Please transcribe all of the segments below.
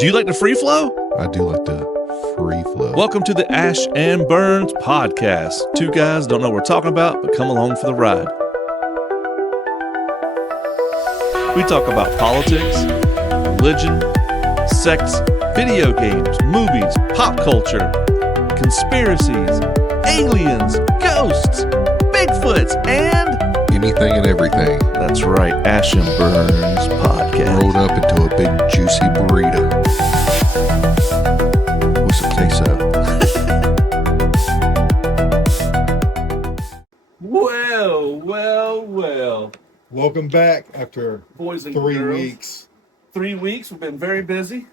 Do you like the free flow? I do like the free flow. Welcome to the Ash and Burns podcast. Two guys don't know what we're talking about, but come along for the ride. We talk about politics, religion, sex, video games, movies, pop culture, conspiracies, aliens, ghosts, Bigfoots, and anything and everything. That's right, Ash and Burns podcast. Rolled up into a big juicy burrito with some queso. Well. Welcome back after Boys and 3 girls. weeks. 3 weeks. We've been very busy.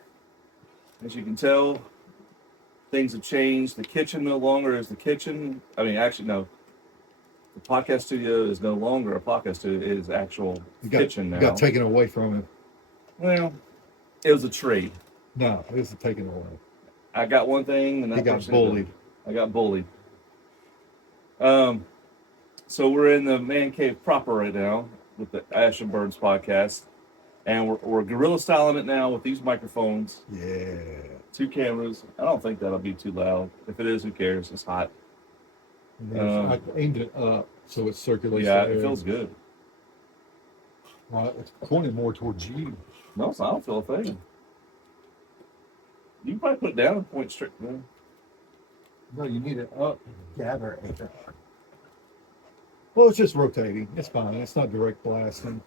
As you can tell, things have changed. The kitchen no longer is the kitchen. I mean, actually, no. The podcast studio is no longer a podcast studio. It is actual kitchen now. Got taken away from him. Well, it was a trade. No, it was taken away. I got one thing, and He got bullied. I got bullied. So we're in the man cave proper right now with the Ash and Burnz podcast, and we're guerrilla styling it now with these microphones. Yeah. 2 cameras. I don't think that'll be too loud. If it is, who cares? It's hot. I aimed it up so it circulates. Yeah, the it air. feels good. Well, it's pointed more towards you. No, I don't feel a thing. You can probably put it down and point straight. No. No, you need it up. Gather. Well, it's just rotating. It's fine. It's not direct blasting.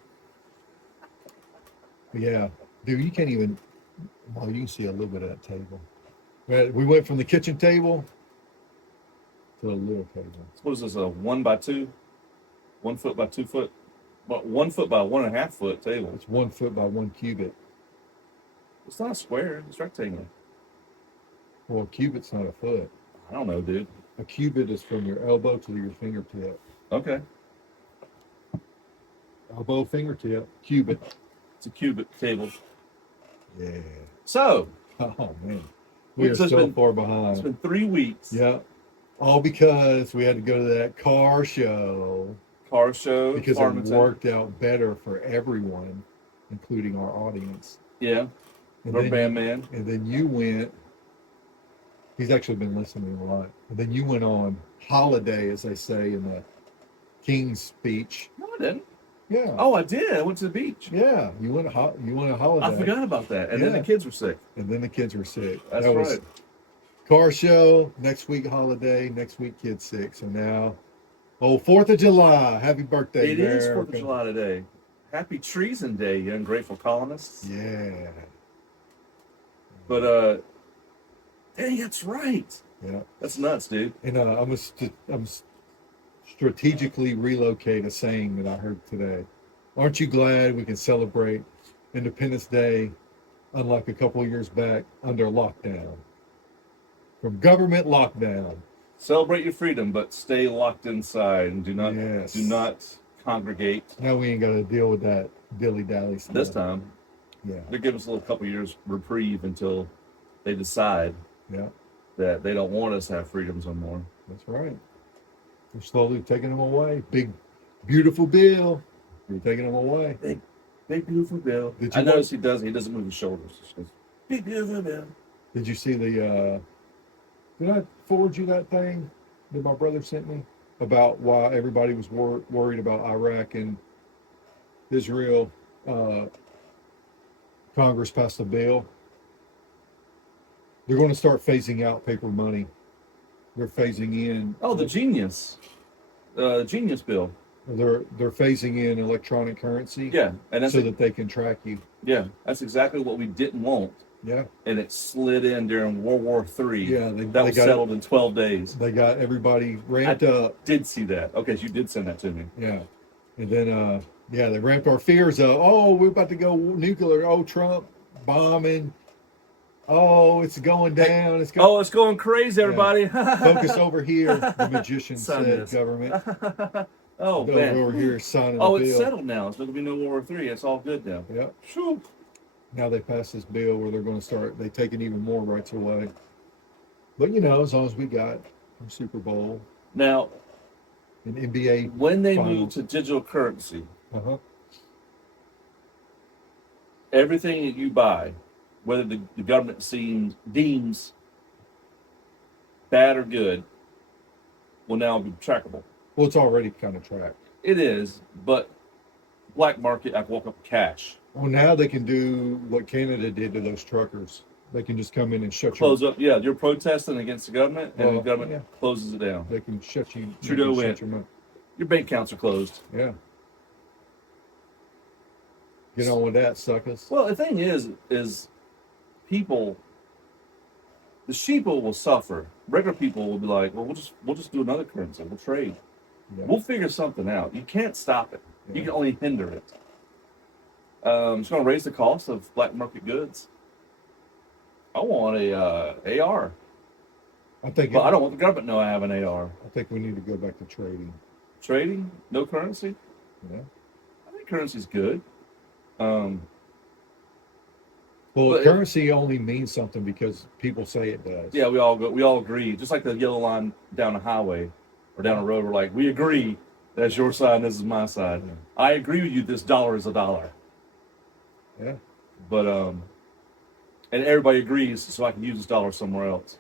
But yeah, dude, you can't even. Well, you can see a little bit of that table. We went from the kitchen table to a little table. What is this? A 1 by 2, 1 foot by 2 foot, but 1 foot by 1.5 foot table. It's 1 foot by 1 cubit. It's not a square. It's rectangular. Well, a cubit's not a foot. I don't know, dude. A cubit is from your elbow to your fingertip. Okay, Elbow, fingertip, cubit. it's a cubic table. Yeah. So Oh man, we are It's just so been- far it's behind. been 3 weeks. Yeah, all because we had to go to that car show Car show. because it Farmington. worked out better for everyone, including our audience. Yeah, And our then, band man. and then you went. He's actually been listening a lot. And then you went on holiday, as they say in the King's speech. No, I didn't. Yeah. Oh, I did. I went to the beach. Yeah, you went a holiday. I forgot about that. And then Yeah. the kids were sick. And then the kids were sick. That's That right. was car show, next week holiday, next week kids sick. So now, 4th of July. Happy birthday, It is 4th of America. July today. Happy Treason Day, you ungrateful colonists. Yeah. But, dang, that's right. Yeah. That's nuts, dude. And I'm strategically relocate a saying that I heard today. Aren't you glad we can celebrate Independence Day, unlike a couple of years back, under lockdown? From government lockdown. Celebrate your freedom, but stay locked inside and do not congregate Now we ain't got to deal with that dilly-dally stuff. this time. Yeah. They give us a little couple years reprieve until they decide Yeah. that they don't want us to have freedoms no more. That's right. We're slowly taking them away. Big, beautiful Bill. We're taking them away. Big beautiful Bill. Did you I notice he doesn't move his shoulders. He just goes, big beautiful Bill. Did you see the, did I forward you that thing that my brother sent me about why everybody was worried about Iraq and Israel? Congress passed a bill. They're going to start phasing out paper money. They're phasing in. Oh, the genius bill. They're phasing in electronic currency. Yeah, and that's so that they can track you. yeah, that's exactly what we didn't want, Yeah. and it slid in during World War III. Yeah, that was settled in 12 days. They got everybody ramped up. Did see that? Okay, so you did send that to me. Yeah. And then they ramped our fears up. Oh, we're about to go nuclear. Oh, Trump bombing. Oh, it's going down. It's going. Oh, it's going crazy, everybody! Focus over here. The magician Sign said, this. government. Oh Go man! over here signing Oh, the it's bill. settled now. It's not gonna be no World War III. It's all good now. Yep. Phew. Now they passed this bill where they're going to start. They taking even more rights away. But as long as we got from Super Bowl Now, and NBA. when they Finals. move to digital currency, Uh-huh. everything that you buy whether the government deems bad or good, will now be trackable. Well, it's already kind of tracked. It is, but black market, I can walk up cash. Well, now they can do what Canada did to those truckers. They can just come in and shut Close up, yeah. You're protesting against the government, and the Well, government yeah. closes it down. They can shut you. Trudeau shut went. your mouth. Your bank accounts are closed. Yeah. Get on with that, suckers. Well, the thing is people, the sheeple will suffer. Regular people will be like, well, we'll just do another currency. We'll trade. Yeah. We'll figure something out. You can't stop it. You Yeah. can only hinder it. It's going to raise the cost of black market goods. I want a AR, I think. but I don't want the government to know I have an AR. I think we need to go back to trading. Trading, no currency. Yeah. I think currency's good. Well, But- currency only means something because people say it does. Yeah, we all agree. Just like the yellow line down a highway or down a road, we're like, we agree that's your side and this is my side. Yeah. I agree with you. This dollar is a dollar. Yeah. But and everybody agrees, so I can use this dollar somewhere else.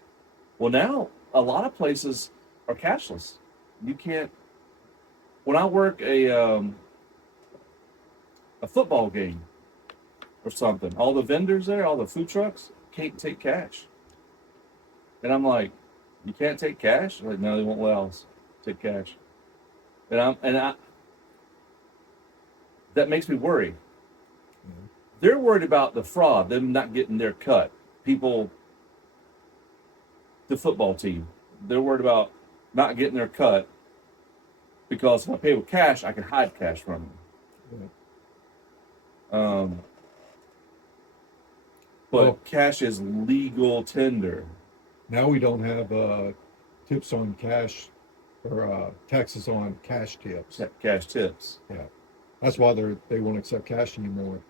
Well, now a lot of places are cashless. You can't. When I work a football game or something, all the vendors there, all the food trucks can't take cash, and I'm like, you can't take cash? They're like, no, they won't allow us to take cash, and I that makes me worry. They're worried about the fraud, them not getting their cut. People, the football team, they're worried about not getting their cut because if I pay with cash, I can hide cash from them. But Well- cash is legal tender. Now we don't have tips on cash or taxes on cash tips. Cash tips. Yeah. That's why they won't accept cash anymore.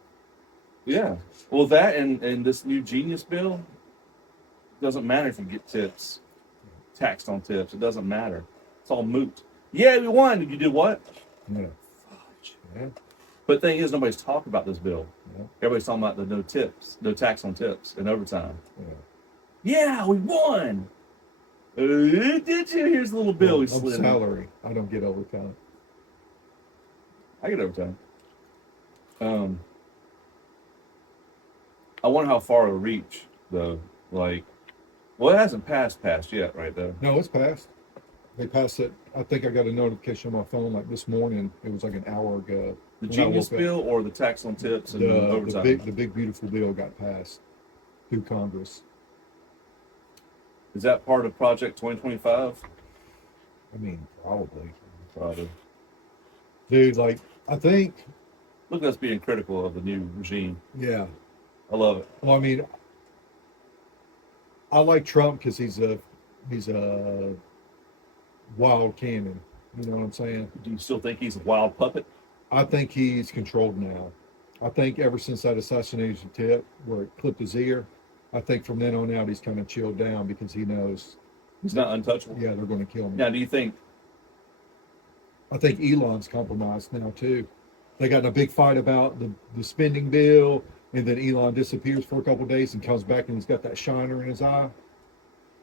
Yeah. Well, that and this new Genius bill doesn't matter if you get tips, taxed on tips. It doesn't matter. It's all moot. Yeah, we won. You did what? Yeah. Yeah. But the thing is, nobody's talking about this bill. Yeah. Everybody's talking about the no tips, no tax on tips and overtime. Yeah. Yeah, we won. Did you? Here's the little bill we Well, slid in. salary. I don't get overtime. I get overtime. I wonder how far it'll reach, though. Like, well, it hasn't passed yet, right, though? No, it's passed. They passed it. I think I got a notification on my phone like this morning. It was like an hour ago. The when I Genius woke up. bill or the tax on tips and overtime? The big beautiful bill got passed through Congress. Is that part of Project 2025? I mean, probably. Probably. Dude, like, I think, Look at us being critical of the new regime. yeah. I love it. Well, I mean, I like Trump because he's a wild cannon. You know what I'm saying? Do you still think he's a wild puppet? I think he's controlled now. I think ever since that assassination tip where it clipped his ear, I think from then on out he's kind of chilled down because he knows, He's not untouchable. yeah, they're going to kill me. Now, do you think I think Elon's compromised now too. They got in a big fight about the spending bill, and then Elon disappears for a couple of days and comes back and he's got that shiner in his eye.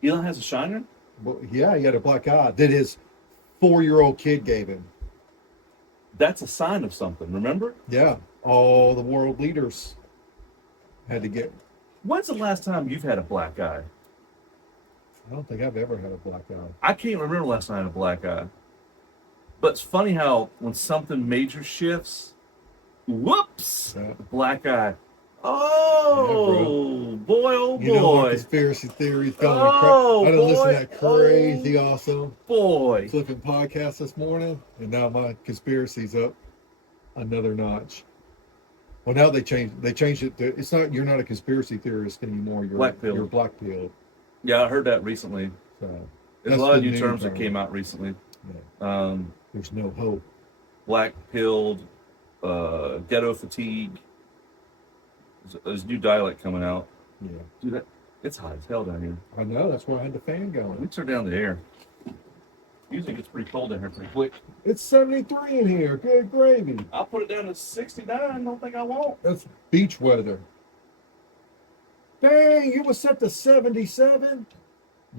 Elon has a shiner? Well, yeah, he had a black eye that his 4-year-old kid gave him. That's a sign of something, remember? Yeah, all the world leaders had to get. When's the last time you've had a black eye? I don't think I've ever had a black eye. I can't remember the last time I had a black eye. But it's funny how when something major shifts, whoops, Yeah. black eye. Oh, boy, oh, You know what boy. conspiracy theories going Oh, I done listened to boy. that crazy awesome Boy. flipping podcast this morning, and now my conspiracy's up another notch. Well, now they changed it to, it's not, you're not a conspiracy theorist anymore. You're Black pill. You're black pilled. Yeah, I heard that recently. So There's a that's lot of the new terms that term. came out recently. Yeah, there's no hope. Black pilled, ghetto fatigue. There's new dialect coming out. Yeah, Dude, it's hot as hell down here. I know. That's why I had the fan Let me going. turn down the air. Usually it gets pretty cold down here pretty quick. It's 73 in here. Good gravy. I'll put it down to 69. Don't think I won't. That's beach weather. Dang, you was set to 77?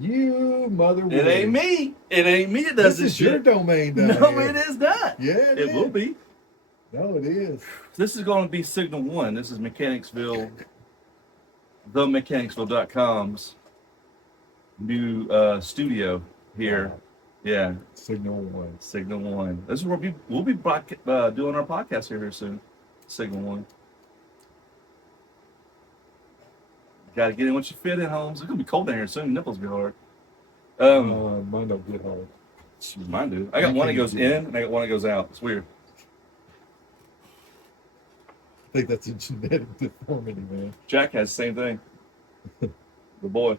You mother. It ain't me. It ain't me that does This this is your shit. domain down No, here. it is not. Yeah, It will be. No, it is. This is going to be Signal 1. This is Mechanicsville, themechanicsville.com's new studio here. Yeah, Signal 1. Signal 1. This is where we'll be doing our podcast here soon. Signal 1. Got to get in what you fit in, Holmes. It's going to be cold down here soon. Nipples be hard. Mine don't get hard. Mine do. I got one that goes in and I got one that goes out. It's weird. I think that's a genetic deformity, man. Jack has the same thing. The boy.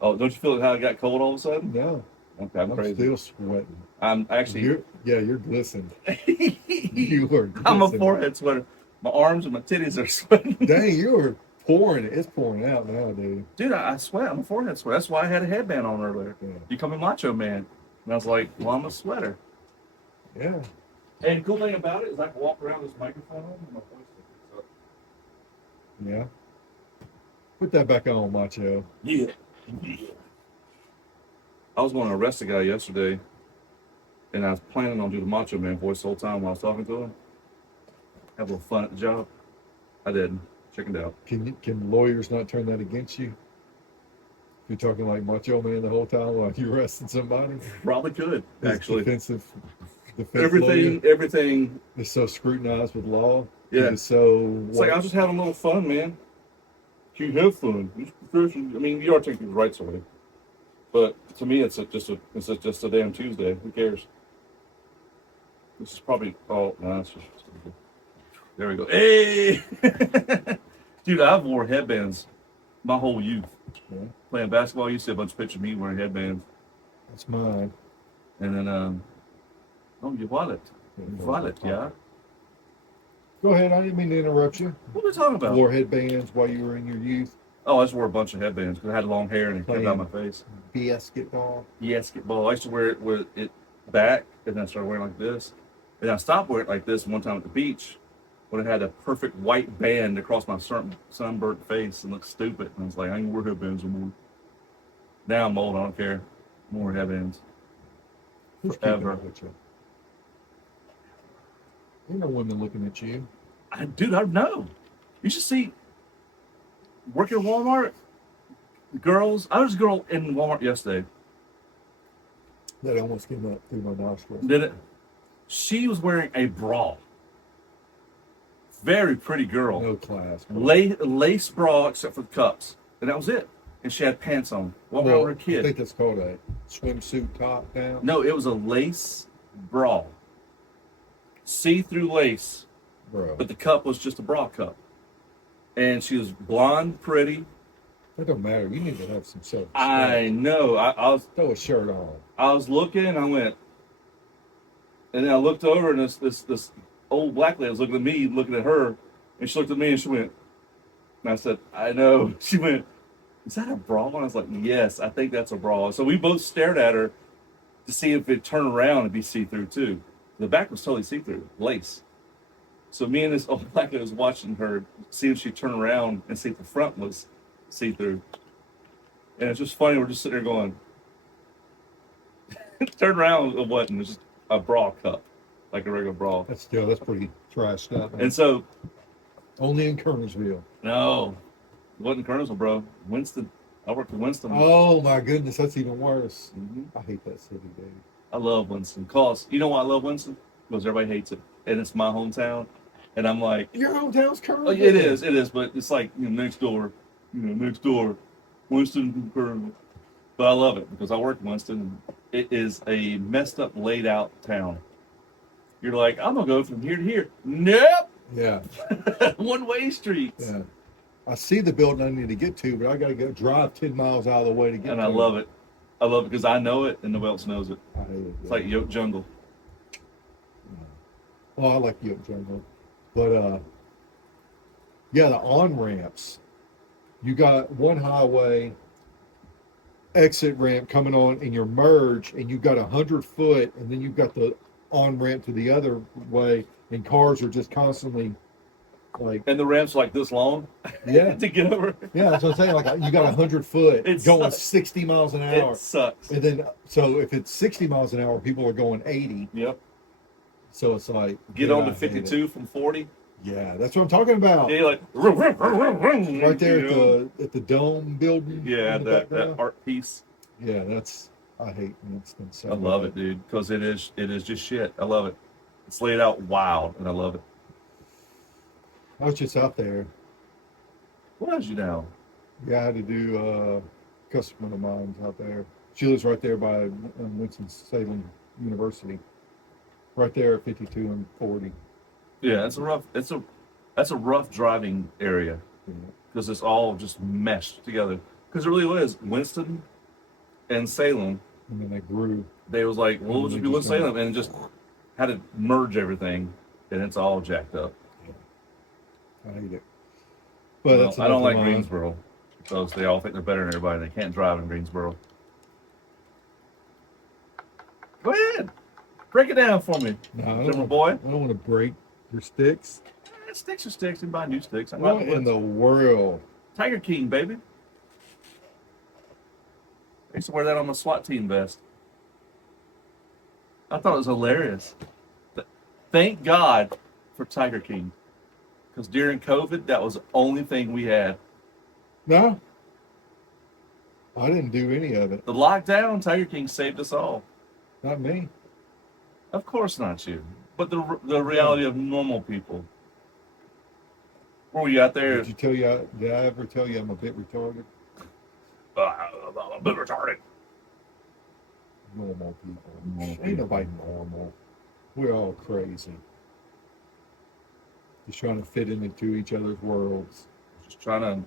Oh, don't you feel how it got cold all of a sudden? No, Okay, I'm crazy. still sweating. I'm actually. You're glistening. You are glistening. I'm a forehead sweater. My arms and my titties are sweating. Dang, you are pouring it. It's pouring out now, dude. Dude, I sweat. I'm a forehead sweater. That's why I had a headband on earlier. Yeah. You call me Macho Man. And I was like, well, I'm a sweater. Yeah. And the cool thing about it is I can walk around with this microphone on and my voice sticks up. Yeah. Put that back on, Macho. Yeah. I was going to arrest a guy yesterday, and I was planning on doing the Macho Man voice the whole time while I was talking to him. Have a little fun at the job. I didn't. Chickened out. Can lawyers not turn that against you? If you're talking like Macho Man the whole time while you're arresting somebody? Probably could, This actually. defense Everything is so scrutinized with law. Yeah. It's so. It's like I was just having a little fun, man. You have fun. I mean, you are taking people's rights away, but to me, it's just a damn Tuesday. Who cares? This is probably. Oh, no, it's just. There we go. Hey, dude, I've wore headbands my whole youth. Yeah. Playing basketball, you see a bunch of pictures of me wearing headbands, That's mine. and then oh, your wallet, yeah. Go ahead. I didn't mean to interrupt you. What are we talking about? Wore headbands while you were in your youth. Oh, I just wore a bunch of headbands because I had long hair and it came out my face. Basketball. Basketball. I used to wear it with it back, and then I started wearing it like this. And I stopped wearing it like this one time at the beach when it had a perfect white band across my sunburnt face and looked stupid. And I was like, I ain't gonna wear headbands anymore. Now I'm old. I don't care. More headbands. Who's Forever. keeping up with you? Ain't no women looking at you. Dude, I know. You should see. Working at Walmart, girls. I was a girl in Walmart yesterday. That almost came up through my nostrils. Did it? She was wearing a bra. Very pretty girl. No class. Lace bra except for the cups, and that was it. And she had pants on. Walking around with her I kid. think that's called a swimsuit top down. No, it was a lace bra. See-through lace, Bro, but the cup was just a bra cup. And she was blonde, pretty. that don't matter. You need to have some self. I know. I was Throw a shirt on. I was looking, and I went, and then I looked over, and this old black lady was looking at me, looking at her, and she looked at me, and she went, and I said, I know. She went, is that a bra? And I was like, yes, I think that's a bra. So we both stared at her to see if it turned around and be see-through too. The back was totally see-through, lace. So me and this old black lady was watching her, see if she'd turn around and see if the front was see-through. And it's just funny, we're just sitting there going, turn around, it wasn't. It was just a bra cup, like a regular bra. That's pretty trashed up. Man. And so, Only in Kernersville. no, it wasn't Kernersville, bro. Winston. I worked in Winston. Oh my goodness, that's even worse. Mhm. I hate that city, dude. I love Winston. Cause you know why I love Winston? Because everybody hates it, and it's my hometown. And I'm like, Your hometown's Kernersville. oh, it is, but it's like next door, Winston, Kernersville. But I love it because I work in Winston. And it is a messed up, laid out town. You're like, I'm gonna go from here to here. Nope, Yeah, one-way streets. yeah. I see the building I need to get to, but I got to go drive 10 miles out of the way to get And to I love it. I love it because I know it and nobody else knows it. I hate it. It's like Yoke Jungle. Well, I like Yoke Jungle. But, yeah, the on-ramps. You got one highway exit ramp coming on and you're merged and you've got 100 foot and then you've got the on-ramp to the other way and cars are just constantly Like, And the ramps are like this long yeah, to get over. yeah, that's what I'm saying. Like, you got 100 foot It going sucks. 60 miles an hour. It sucks. And then, so if it's 60 miles an hour, people are going 80. Yep. So it's like, Get dude, on I to hate it. 52 from 40. Yeah, that's what I'm talking about. Yeah, you're like Right there you know? at the dome building. Yeah, in the that background. art piece. Yeah, I hate Winston so I love bad. it, dude, because it is just shit. I love it. It's laid out wild, and I love it. I was just out there. What else you know? Yeah, I had to do a customer of mine's out there. She lives right there by Winston-Salem University. Right there at 52 and 40. Yeah, that's a rough driving area because it's all just meshed together. Because it really is Winston and Salem. And then they grew. They was like, well, we'll just be Just Winston Salem, and just had to merge everything, and it's all jacked up. I hate it. But Well, that's I don't enough like of mine. Greensboro because they all think they're better than everybody. And they can't drive in Greensboro. Go ahead, break it down for me, No, I little don't, boy. I don't want to break your sticks. Sticks are sticks, and buy new sticks. I'm What not in the world? Tiger King, baby. I used to wear that on my SWAT team vest. I thought it was hilarious. Thank God for Tiger King. Because during COVID, that was the only thing we had. No, I didn't do any of it. The lockdown, Tiger King saved us all. Not me. Of course not you. But the reality of normal people. Where were you out there? Did I ever tell you I'm a bit retarded? I'm a bit retarded. Normal people. Normal Ain't nobody normal. We're all crazy. Just trying to fit into each other's worlds. Just trying to.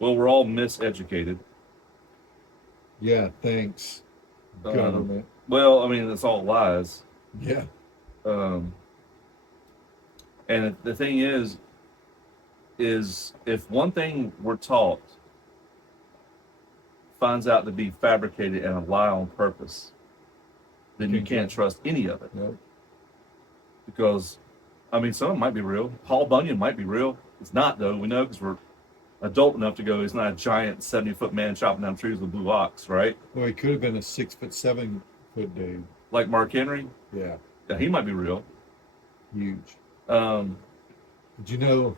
Well, we're all miseducated. Yeah, thanks. Government. Well, I mean, it's all lies. Yeah. And the thing is if one thing we're taught finds out to be fabricated and a lie on purpose, then you can't trust any of it. Nope. Because, I mean, some of it might be real. Paul Bunyan might be real. It's not, though. We know because we're adult enough to go, he's not a giant 70-foot man chopping down trees with a blue ox, right? Well, he could have been a 6'7" dude. Like Mark Henry. Yeah. Yeah, he might be real. Huge. Um, Did you know,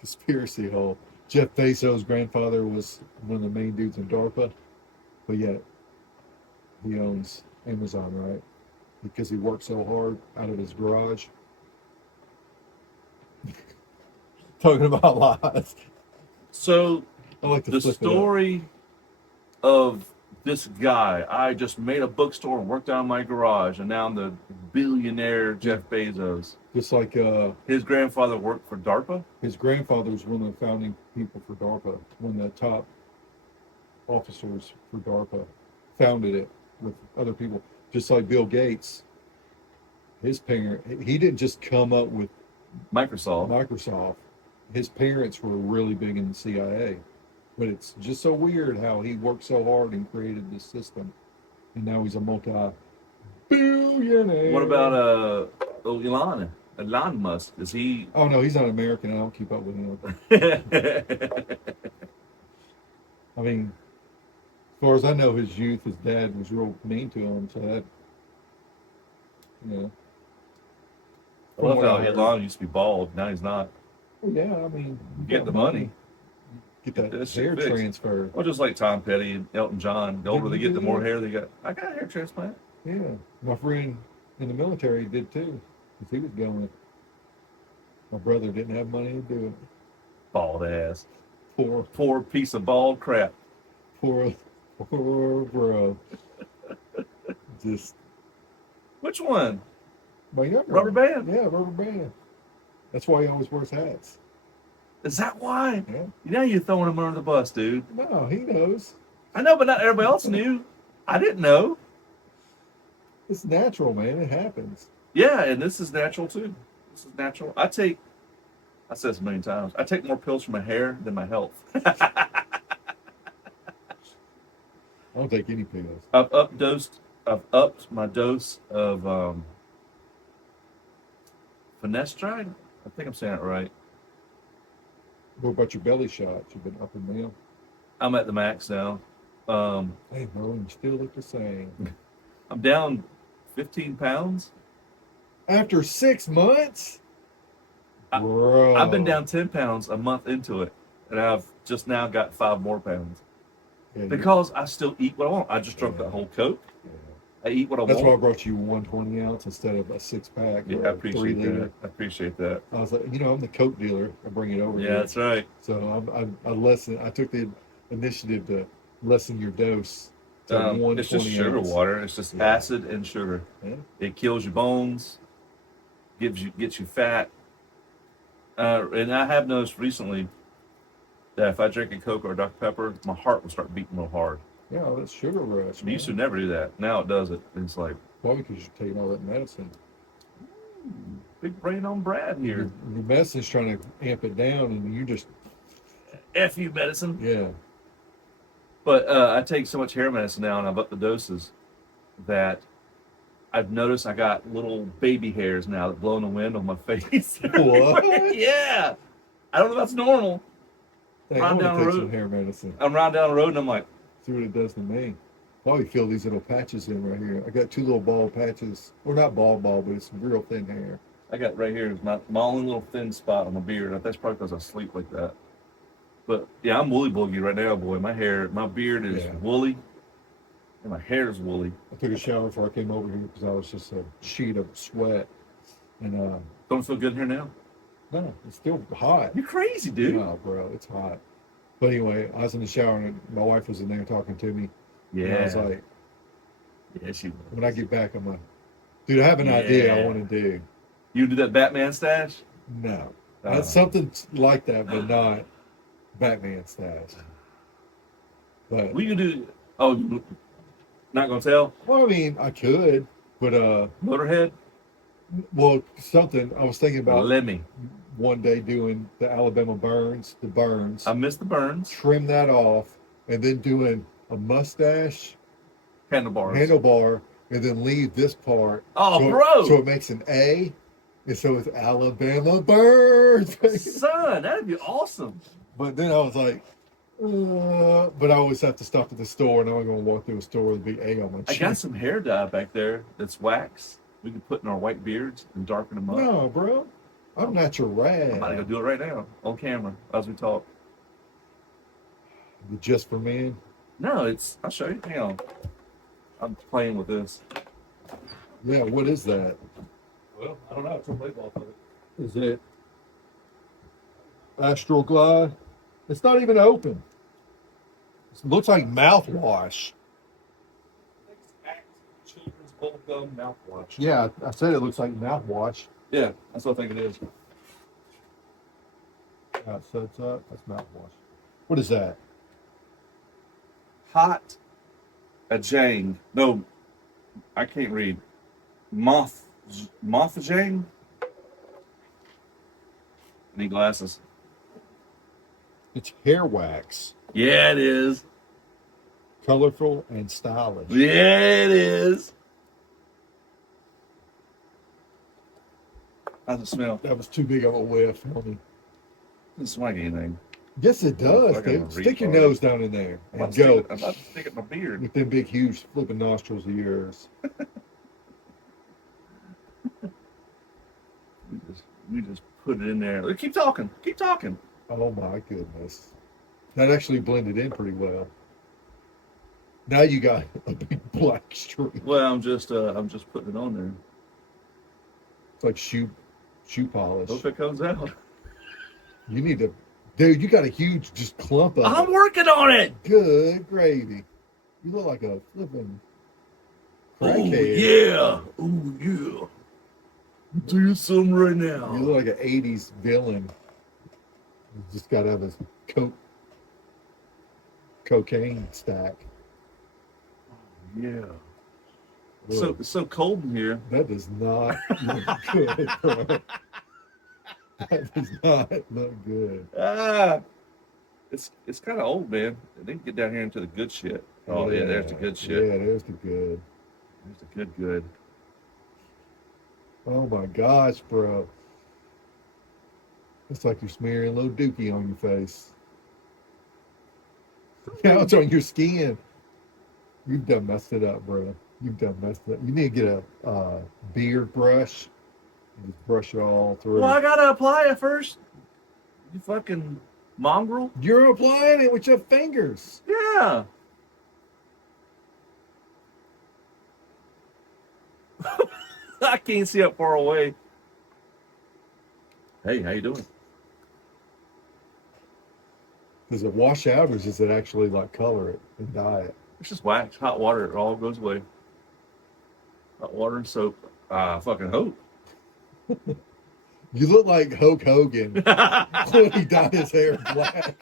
conspiracy hole, Jeff Bezos' grandfather was one of the main dudes in DARPA, but yet he owns Amazon, right? Because he worked so hard out of his garage. Talking about lies. so I like to the flip story of this guy, I just made a bookstore and worked out in my garage, and now I'm the billionaire Jeff Bezos. it up. Just like His grandfather worked for DARPA. his grandfather was one of the founding people for DARPA, one of the top officers for DARPA, founded it with other people. Just like Bill Gates, his parent, he didn't just come up with Microsoft. Microsoft. His parents were really big in the CIA. But it's just so weird how he worked so hard and created this system. And now he's a multi-billionaire. What about Elon Musk? Is he? Oh, no, he's not American. I don't keep up with him. I mean, as far as I know, his youth, his dad was real mean to him. So that, you know. I love how Elon used to be bald. Now he's not. Well, yeah, I mean. you Get got the money. Get Get that this shit hair fixed. transfer. Well, just like Tom Petty and Elton John. The older they get, the more hair they got. I got a hair transplant. Yeah, my friend in the military did too, because he was going. My brother didn't have money to do it. Bald ass. Poor Piece of bald crap. bro. Just Which one? my younger Rubber one. band? Yeah, rubber band. That's why he always wears hats. Is that why? Yeah. Now you're throwing him under the bus, dude. No, he knows. I know, but not everybody else knew. I didn't know. It's natural, man. It happens. Yeah, and this is natural too. This is natural. I said this a million times, I take more pills for my hair than my health. I don't take any pills. I've upped my dose of finasteride. I think I'm saying it right. What about your belly shots? You've been up and down? I'm at the max now. Hey, Merlin, you still look the same. I'm down 15 pounds. After 6 months? I- Bro. I've been down 10 pounds a month into it, and I've just now got 5 more pounds. Yeah, Because I still eat what I want. I just drunk that whole Coke. yeah. I eat what I That's why I want. brought you 120 ounce instead of a 6-pack. Yeah, or I a 3 appreciate liter. that. I appreciate that. I was like, I'm the Coke dealer. I bring it over Yeah, here. that's right. So I took the initiative to lessen your dose to 120 It's just sugar ounce. water. It's just Yeah. acid and sugar. Yeah. It kills your bones, gets you fat. And I have noticed recently that if I drink a Coke or a Dr. Pepper, my heart will start beating real hard. Yeah, all that sugar rush. I used to never do that. Now it does it. It's like Probably because you're taking all that medicine. big brain on Brad here. Your medicine's trying to amp it down, and you just, F you medicine. yeah. But I take so much hair medicine now, and I've upped the doses that I've noticed I got little baby hairs now that blow in the wind on my face. What? Yeah. I don't know if that's normal. Dang, I Run want down to the take road. some hair medicine. I'm riding down the road and I'm like, See what it does to me. Probably feel these little patches in right here. I got 2 little bald patches. Or not bald, but it's real thin hair. I got right here is my only little thin spot on my beard. That's probably because I sleep like that. But yeah, I'm woolly boogie right now, boy. My beard is Yeah. woolly, and my hair is woolly. I took a shower before I came over here because I was just a sheet of sweat. And Don't feel good here now. no, it's still hot. You're crazy, dude. No, bro, it's hot. But anyway, I was in the shower and my wife was in there talking to me. Yeah. And I was like, yeah, she. when I get back, I'm like, dude, I have an idea I Yeah. want to do. You do that Batman stash? No. Uh, That's something like that, but not Batman stash. But We can do. Oh, you not gonna tell? well, I mean, I could, but Motorhead. well, something I was thinking about Let me. one day doing the Alabama burns, the burns, I miss the burns. trim that off, and then doing a mustache Handlebars. handlebar, and then leave this part. Oh, so, bro. So it makes an A, and so it's Alabama burns. Son, that'd be awesome. But then I was like, but I always have to stop at the store, and I'm going to walk through a store with a big A on my I chin. got some hair dye back there that's wax. We can put in our white beards and darken them up. No, bro. I'm not your I'm about to go rad. do it right now on camera as we talk. Just for men. No, I'll show you. Hang on. I'm playing with this. Yeah, what is that? Well, I don't know. It's a play ball. Is it Astral Glide? It's not even open. It looks like mouthwash. Children's bubblegum mouthwash. Yeah, I said it looks like mouthwash. Yeah, that's what I think it is. So it's that's mouthwash. What is that? Hot a jang. No, I can't read. Mothajang. Need glasses. It's hair wax. Yeah, it is. Colorful and stylish. Yeah, it is. How's it smell? That was too big of a whiff for me. Doesn't smell like anything. Yes, it does, Fucking dude. Stick your retard. nose down in there I'm and about, go I'm about to stick it in my beard. with them big, huge, flipping nostrils of yours. We just put it in there. Keep talking. Keep talking. Oh my goodness, that actually blended in pretty well. Now you got a big black streak. Well, I'm just putting it on there. It's like shoe polish. Hope it comes out. You need to, dude. You got a huge just clump of I'm it. working on it. Good gravy. You look like a flipping Oh crackhead. yeah. Oh yeah. Do some right now. You look like an '80s villain. You just got to have his cocaine stack. Yeah. So Look, it's so cold in here. that does not look good, bro. That does not look good. Ah. It's kind of old, man. They can get down here into the good shit. Oh yeah, there's the good shit. Yeah, there's the good. There's the good. Oh my gosh, bro. It's like you're smearing a little dookie on your face. Now it's on your skin. You've done messed it up, bro. You've done messed it up. You need to get a beard brush and just brush it all through. Well, I gotta apply it first. You fucking mongrel. You're applying it with your fingers. Yeah. I can't see up far away. Hey, how you doing? Does it wash out, or does it actually like color it and dye it? It's just wax, hot water. It all goes away. Hot water and soap. I fucking hope. You look like Hulk Hogan when he dyed his hair black.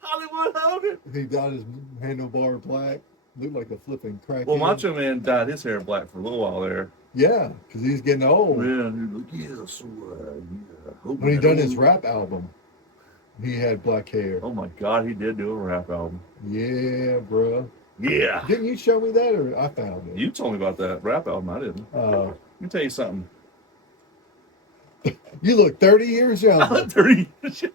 Hollywood Hogan. He dyed his handlebar black. Looked like a flipping crackhead. Well, Macho Man dyed his hair black for a little while there. Yeah, because he's getting old. Yeah, he was like, yeah, so, yeah. When he done his rap album, he had black hair. Oh my God, he did do a rap album. Yeah, bro. Yeah. Didn't you show me that, or I found it? You told me about that rap album. I didn't. Let me tell you something. You look 30 years younger. I'm 30 years young.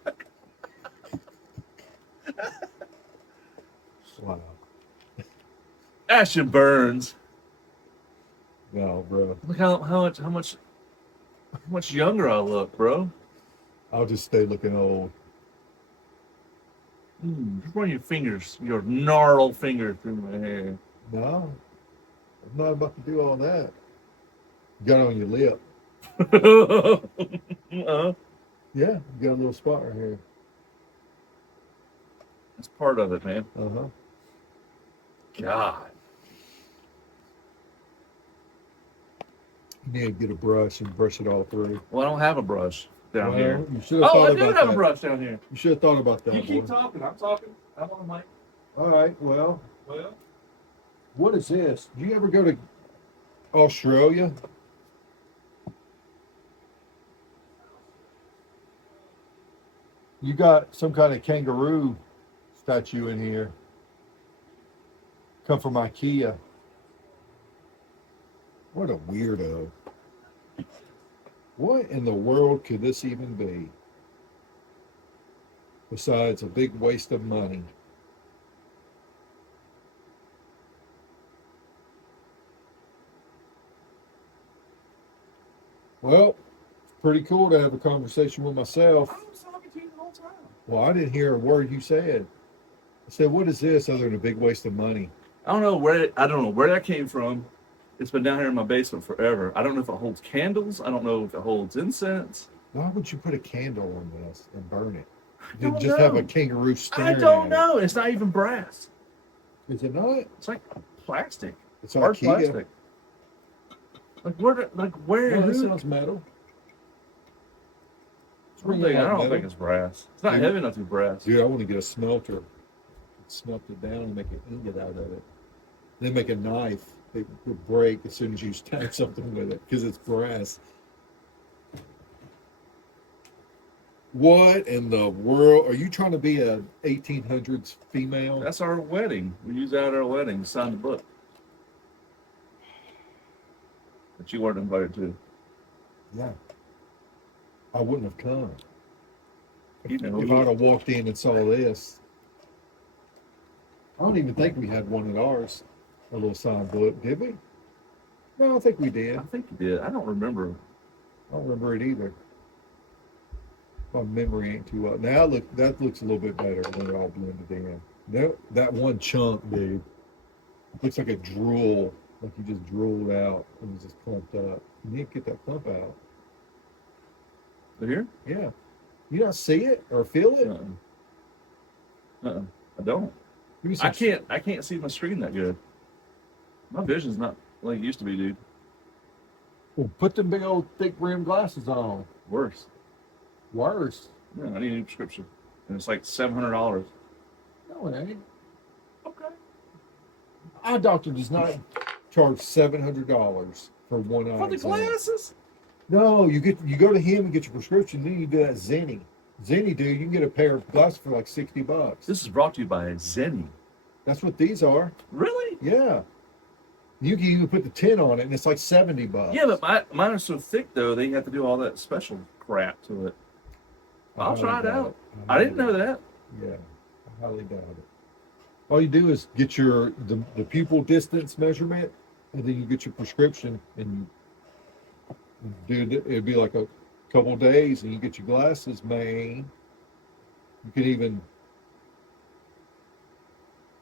Wow. ash&burnz. No, bro. Look how much younger I look, bro. I'll just stay looking old. Just run your fingers, your gnarled finger through my hair. No, I'm not about to do all that. You got it on your lip. uh-huh. Yeah, you got a little spot right here. That's part of it, man. Uh-huh. God. You need to get a brush and brush it all through. Well, I don't have a brush down here. You should have Oh, I thought do about have that. a brush down here. You should have thought about that. You keep boy. talking. I'm talking. I'm on the mic. All right, well, Well, what is this? Do you ever go to Australia? You got some kind of kangaroo statue in here. Come from IKEA. What a weirdo. What in the world could this even be? Besides a big waste of money. Well, it's pretty cool to have a conversation with myself. I was talking to you the whole time. Well, I didn't hear a word you said. I said, what is this other than a big waste of money? I don't know where that came from. It's been down here in my basement forever. I don't know if it holds candles. I don't know if it holds incense. Why would you put a candle on this and burn it? I You don't just have know. a kangaroo I staring don't at know. It's not even brass. it. Is it not? It's like plastic. It's Hard IKEA. plastic. Where Well, who? this sounds metal. I don't think it's brass. It's not Dude. heavy enough to be brass. Dude, I want to get a smelter. Smelt it down and make an ingot out of it. Then make a knife. It would break as soon as you stab something with it because it's brass. What in the world? Are you trying to be a 1800s female? That's our wedding. We use that at our wedding. Sign the book. But you weren't invited to. Yeah. I wouldn't have come. You know, If I'd have walked in and saw this. I don't even think we had one at ours. A little signed book, did we? No, I think we did. I think you did. I don't remember. I don't remember it either. My memory ain't too well. Now that looks a little bit better when it all blended in. That one chunk, dude, looks like a drool, like you just drooled out and was just clumped up. You need to get that clump out. Here? Yeah. You not see it or feel it? I don't. Give me some- I can't see my screen that good. My vision's not like it used to be, dude. Well, put them big old thick rim glasses on. Worse. Worse. Yeah, I need a new prescription. And it's like $700. No, it ain't. Okay. Our doctor does not charge $700 for one eye For the exam. glasses? No, you go to him and get your prescription, then you do that Zenny. Zenny, dude, you can get a pair of glasses for like $60. This is brought to you by Zenny. That's what these are. Really? Yeah. You can even put the 10 on it and it's like $70. Yeah, but mine are so thick though, they have to do all that special crap to it. I'll highly try it doubt out. it. I didn't know that. Yeah, I highly doubt it. All you do is get the pupil distance measurement, and then you get your prescription, and it'd be like a couple of days, and you get your glasses, man. You could even,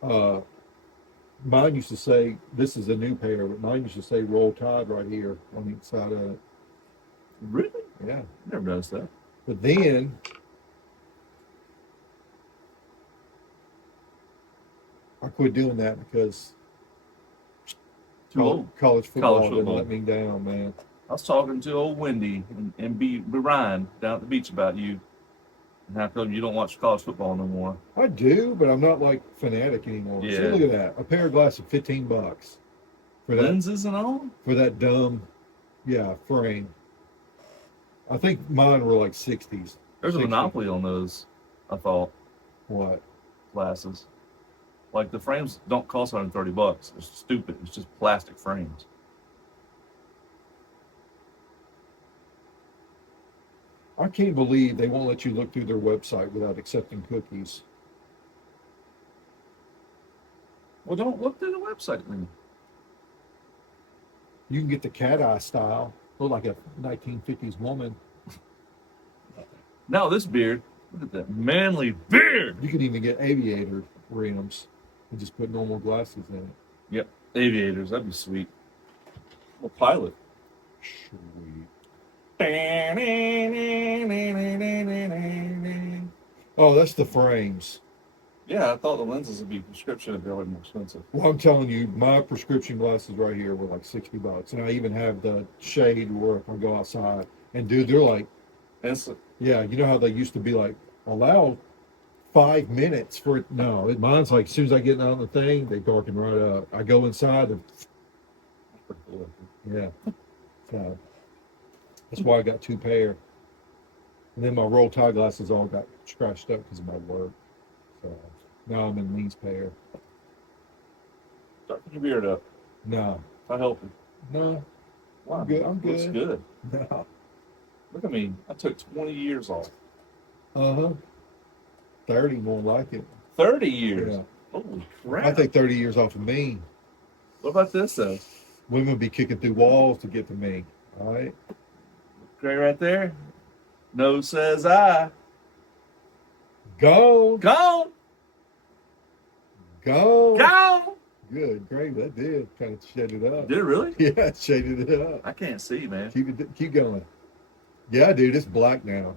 mine used to say, this is a new pair, but mine used to say Roll Tide right here on each side of it. Really? Yeah. Never noticed that. But then I quit doing that because Too old. college football College didn't football. let me down, man. I was talking to old Wendy and B Ryan down at the beach about you. And how come you don't watch college football no more? I do, but I'm not like fanatic anymore. See, Yeah. look at that. A pair of glasses, $15 for that Lenses and all? dumb, frame. I think mine were like 60s. There's a 60. monopoly on those, I thought, What? glasses. Like the frames don't cost $130. It's stupid. It's just plastic frames. I can't believe they won't let you look through their website without accepting cookies. Well, don't look through the website then. You can get the cat eye style, look like a 1950s woman. Now this beard, look at that manly beard. You can even get aviator rims and just put normal glasses in it. Yep, aviators. That'd be sweet. Well, pilot. Sweet. Oh, that's the frames. Yeah, I thought the lenses would be prescription if they were more expensive. Well, I'm telling you, my prescription glasses right here were like $60, and I even have the shade where if I go outside. And dude, they're like, yeah, you know how they used to be like, allow 5 minutes for it. No, mine's like as soon as I get on the thing, they darken right up. I go inside, and yeah. So that's why I got 2 pair. And then my Roll Tide glasses all got scratched up because of my work. So now I'm in Lee's pair. Darken your beard up. No, I help you. no, Wow, I'm good. I'm looks good. good. No. Look at me. I took 20 years off. 30 more like it. 30 years. Yeah. Holy crap. I take 30 years off of me. What about this though? Women be kicking through walls to get to me. All right. Gray right there. No says I. Go. Gone. Go. Gone. Good. Great. That did kind of shade it up. Did it really? Yeah, it shaded it up. I can't see, man. Keep going. Yeah, dude, it's black now.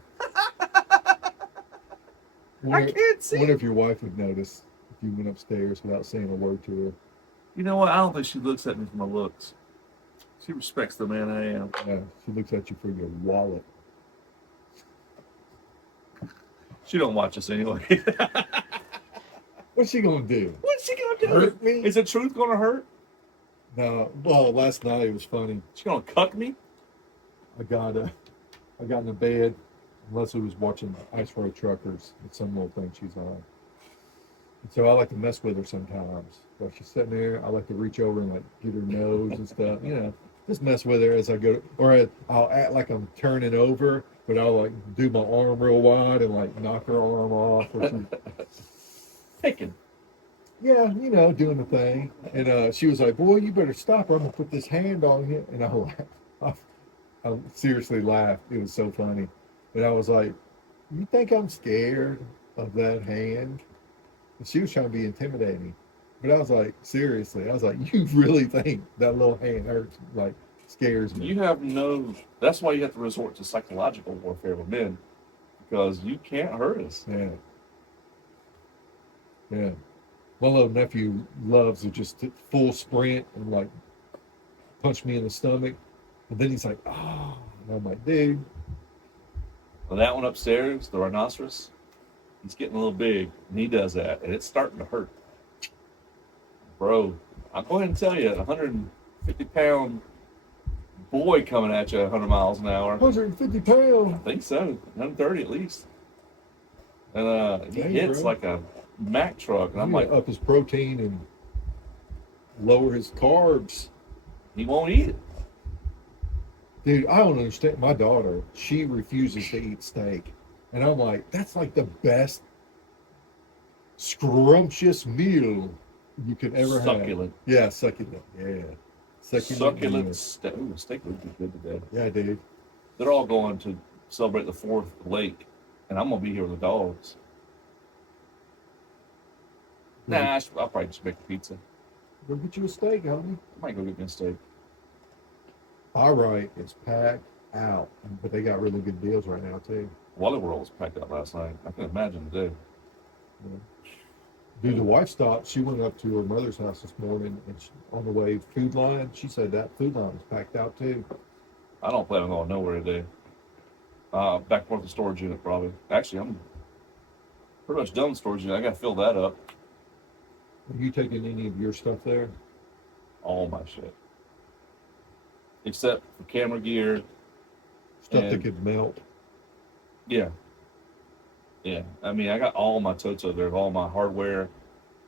I can't see. Wonder if your wife would notice if you went upstairs without saying a word to her. You know what? I don't think she looks at me for my looks. She respects the man I am. Yeah, she looks at you for your wallet. She don't watch us anyway. What's she gonna do? What's she gonna do? Hurt me? Is the truth gonna hurt? No. Well, last night it was funny. She gonna cuck me? I got in the bed. Leslie was watching Ice Road Truckers. It's some little thing she's on. And so I like to mess with her sometimes. While she's sitting there, I like to reach over and like get her nose and stuff. You know, just mess with her as I go. Or I'll act like I'm turning over, but I'll like do my arm real wide and like knock her arm off. Or Picking. yeah, you know, doing the thing. And she was like, "Boy, you better stop, or I'm gonna put this hand on you." And I seriously laughed. It was so funny. And I was like, "You think I'm scared of that hand?" And she was trying to be intimidating. But I was like, seriously, I was like, "You really think that little hand hurts, like, scares me?" You have no. That's why you have to resort to psychological warfare with men, because you can't hurt us. Yeah. Yeah. My little nephew loves to just full sprint and like punch me in the stomach. And then he's like, "Oh," and I'm like, "Dude." Well, that one upstairs, the rhinoceros, he's getting a little big, and he does that, and it's starting to hurt. Bro, I'll go ahead and tell you, a 150-pound boy coming at you 100 miles an hour. 150 I pounds. think so, 130 at least. And he Dang, hits bro. like a Mack truck, and I'm I'm like, up his protein and lower his carbs. he won't eat it. Dude, I don't understand. My daughter, she refuses to eat steak. And I'm like, that's like the best scrumptious meal you could ever Succulent. have. Yeah, succulent. Yeah. Succulent meal. steak. Ooh, steak would be good today. Yeah, dude. They're all going to celebrate the 4th lake, and I'm gonna be here with the dogs. Nah, I'll probably just make a pizza. Go get you a steak, homie. I might go get me a steak. All right, it's packed out, but they got really good deals right now too. Wally World was packed out last night. I can imagine today. Dude, the wife stopped. She went up to her mother's house this morning, and on the way food line, she said that food line was packed out too. I don't plan on going nowhere today. Back and forth to storage unit probably. Actually, I'm pretty much done with storage unit. I gotta fill that up. Are you taking any of your stuff there? All my shit. Except for camera gear. Stuff that And- could melt. Yeah. Yeah. I mean, I got all my totes over there, all my hardware,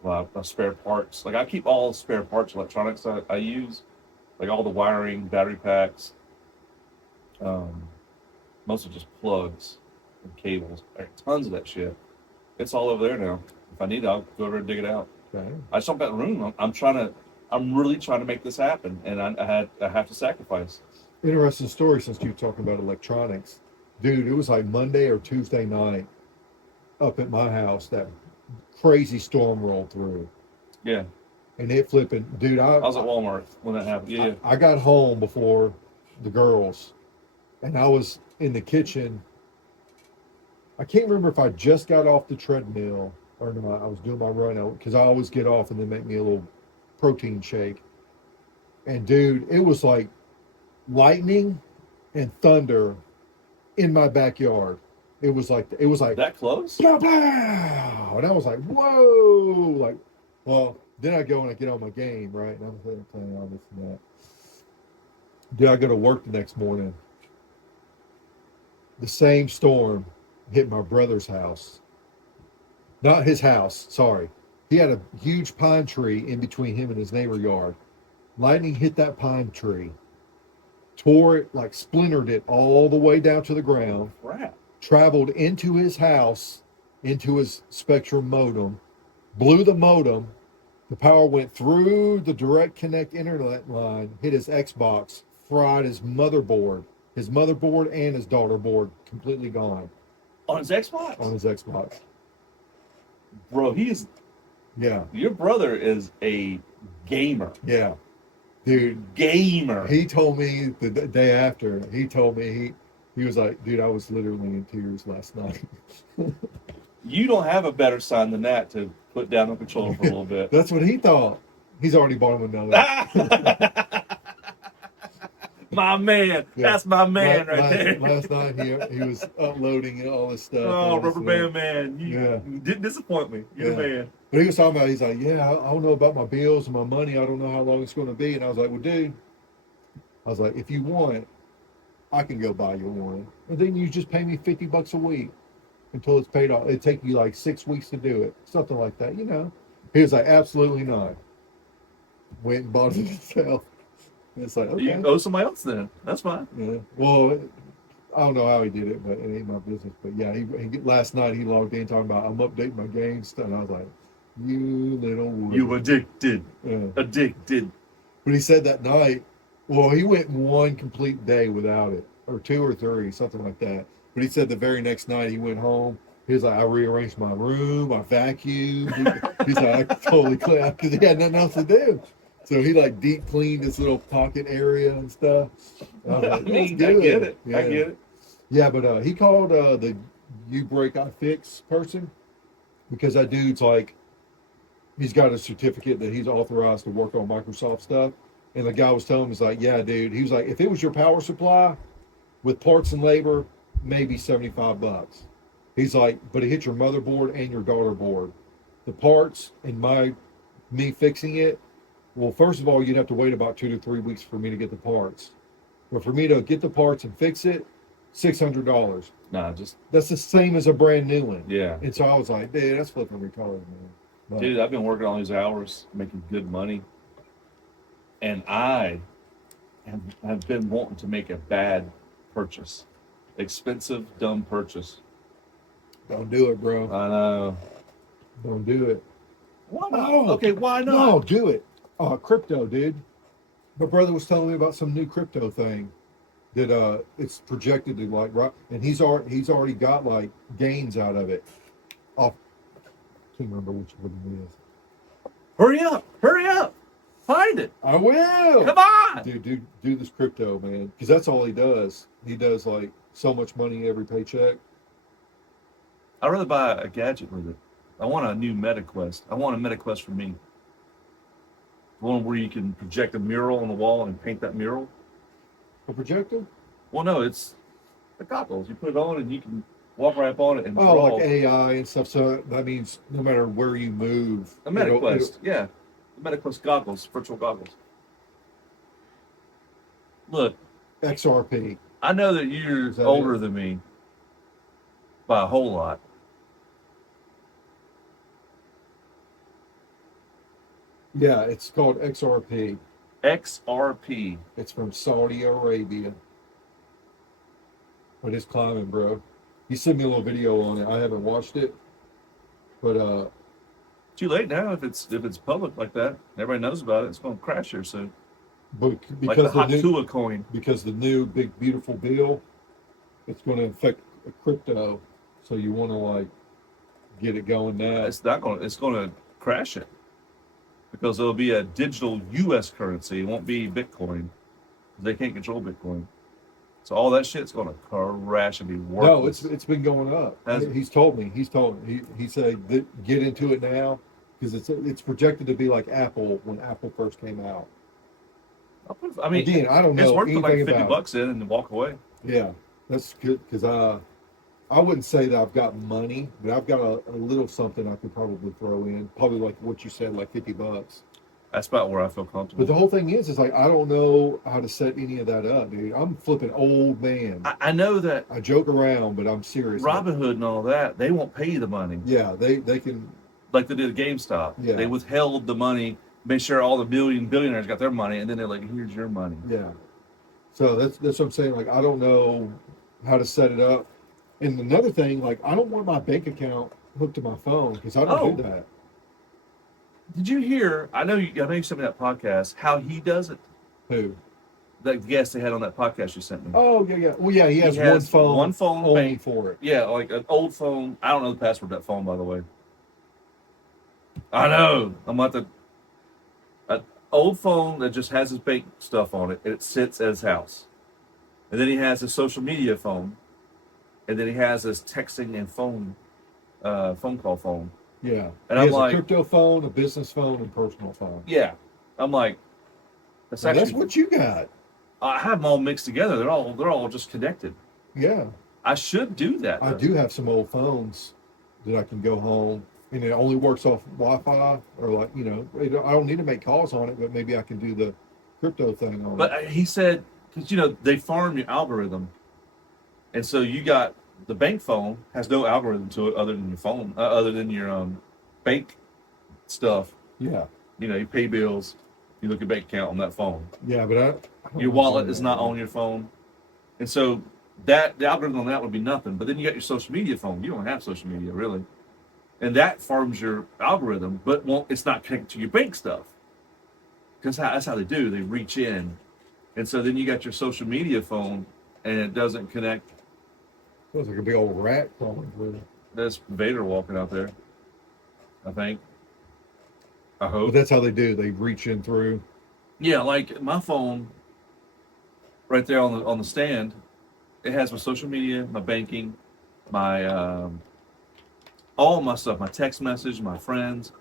my spare parts. Like, I keep all the spare parts, electronics I use, like all the wiring, battery packs, mostly just plugs and cables. Tons of that shit. It's all over there now. If I need it, I'll go over and dig it out. Okay. I just don't got room. I'm really trying to make this happen, and I have to sacrifice. Interesting story since you were talking about electronics. Dude, it was like Monday or Tuesday night up at my house that crazy storm rolled through. Yeah. And it flipping, dude, I was at Walmart when that happened. Yeah. I got home before the girls, and I was in the kitchen. I can't remember if I just got off the treadmill or not. I was doing my run out because I always get off and then make me a little protein shake. And dude, it was like lightning and thunder in my backyard. It was like That close? blah, blah, and I was like, whoa, like, well, then I go and I get on my game, right? And I'm playing all this and that. Dude, I go to work the next morning. The same storm hit my brother's house. Not his house, sorry. He had a huge pine tree in between him and his neighbor yard. Lightning hit that pine tree, tore it, like splintered it all the way down to the ground, Crap. traveled into his house, into his Spectrum modem, blew the modem. The power went through the direct connect internet line, hit his Xbox, fried his motherboard and his daughter board completely gone On his Xbox? on his Xbox. Bro, Yeah, your brother is a gamer. yeah. Dude, Gamer. he told me the day after, he was like, dude, I was literally in tears last night. You don't have a better sign than that to put down the controller for a little bit. That's what he thought. He's already bought him another. My man. Yeah. That's my man right there. Last night he was uploading all this stuff. Oh, All this Rubber Band Man. Yeah. You didn't disappoint me. You're the Yeah. man. But he was talking about, he's like, yeah, I don't know about my bills and my money. I don't know how long it's going to be. And I was like, well, dude, if you want, I can go buy you one. And then you just pay me $50 a week until it's paid off. It'd take you like 6 weeks to do it. Something like that, you know. He was like, absolutely not. Went and bought it himself. And it's like, okay. You can owe somebody else then. That's fine. Yeah. Well, I don't know how he did it, but it ain't my business. But yeah, he last night he logged in talking about I'm updating my game stuff. And I was like, you little wood. You addicted. Yeah. Addicted. But he said that night, well, he went one complete day without it, or 2 or 3, something like that. But he said the very next night he went home. He was like, I rearranged my room, I vacuumed. He's like, I totally cleaned because he had nothing else to do. So he like deep cleaned his little pocket area and stuff. I was like, I mean, "That's I good." get it. Yeah. I get it. Yeah, but he called the You Break I Fix person because that dude's like, he's got a certificate that he's authorized to work on Microsoft stuff. And the guy was telling him, he's like, yeah, dude. He was like, if it was your power supply with parts and labor, maybe $75. He's like, but it hit your motherboard and your daughter board. The parts and me fixing it, well, first of all, you'd have to wait about 2 to 3 weeks for me to get the parts. But for me to get the parts and fix it, $600. Nah, just, That's the same as a brand new one. yeah. And so I was like, dude, that's flipping retarded, man. But, Dude, I've been working all these hours, making good money. And I have been wanting to make a bad purchase. Expensive, dumb purchase. Don't do it, bro. I know. Don't do it. Why not? Oh, Okay, why not? No, do it. Crypto, dude. My brother was telling me about some new crypto thing that it's projected to like rock, and he's already got like gains out of it. Off, can't remember which one it is. Hurry up! Hurry up! Find it! I will. Come on! Dude, do this crypto, man, because that's all he does. He does like so much money every paycheck. I'd rather buy a gadget with it. I want a new MetaQuest. I want a MetaQuest for me. One where you can project a mural on the wall and paint that mural. A projector? Well, no, it's the goggles. You put it on and you can walk right up on it and Oh, draw. like AI and stuff. So that means no matter where you move, A MetaQuest, yeah. The MetaQuest goggles, virtual goggles. Look, XRP. I know that you're that older it? than me by a whole lot. Yeah, it's called XRP. XRP. It's from Saudi Arabia. But it's climbing, bro. He sent me a little video on it. I haven't watched it, but Too late now if it's public like that. Everybody knows about it. It's going to crash here soon. but Like the because the new Hakua coin. because the new big beautiful bill, it's going to affect crypto. So you want to like get it going now. It's not going. It's going to crash it because it'll be a digital U.S. currency. It won't be Bitcoin. They can't control Bitcoin. So all that shit's going to crash and be worthless. No, it's been going up. Has it? He's told me. He said that get into it now because it's projected to be like Apple when Apple first came out. I mean, Again, I don't know it's worth anything like about $50 in and walk away. Yeah, that's good because I wouldn't say that I've got money, but I've got a little something I could probably throw in. Probably like what you said, like $50. That's about where I feel comfortable. But the whole thing is like I don't know how to set any of that up, dude. I'm flipping old man. I know that I joke around, but I'm serious. Robinhood and all that, they won't pay you the money. Yeah, they can. Like they did at GameStop. Yeah. They withheld the money, made sure all the billionaires got their money, and then they're like, here's your money. Yeah. So that's what I'm saying. Like I don't know how to set it up. And another thing, like I don't want my bank account hooked to my phone because I don't do that. Did you hear? I know you sent me that podcast. How he does it? Who? The guest they had on that podcast you sent me. Oh yeah. Well, yeah, he has one phone only bank for it. Yeah, like an old phone. I don't know the password to that phone, by the way. I know. I'm about to. An old phone that just has his bank stuff on it, and it sits at his house. And then he has his social media phone, and then he has his texting and phone call phone. Yeah. And he I'm has like, a crypto phone, a business phone, and personal phone. yeah. I'm like, that's Now, actually. that's what you got. I have them all mixed together. They're all just connected. Yeah. I should do that. I though. do have some old phones that I can go home, and it only works off Wi-Fi, or like I don't need to make calls on it, but maybe I can do the crypto thing on it. But he said, because they farm your algorithm, and so you got the bank phone has no algorithm to it other than your phone, other than your bank stuff. Yeah. You pay bills, you look at bank account on that phone. Yeah, but I don't Your know wallet something is like not that. on your phone, and so the algorithm on that would be nothing. But then you got your social media phone. You don't have social media really, and that farms your algorithm, but it's not connected to your bank stuff. Because that's how they do. They reach in, and so then you got your social media phone, and it doesn't connect. Feels like a big old rat crawling through. There's Vader walking out there. I think. I But hope. that's how they do. They reach in through. Yeah, like my phone, right there on the stand, it has my social media, my banking, my all my stuff, my text message, my friends,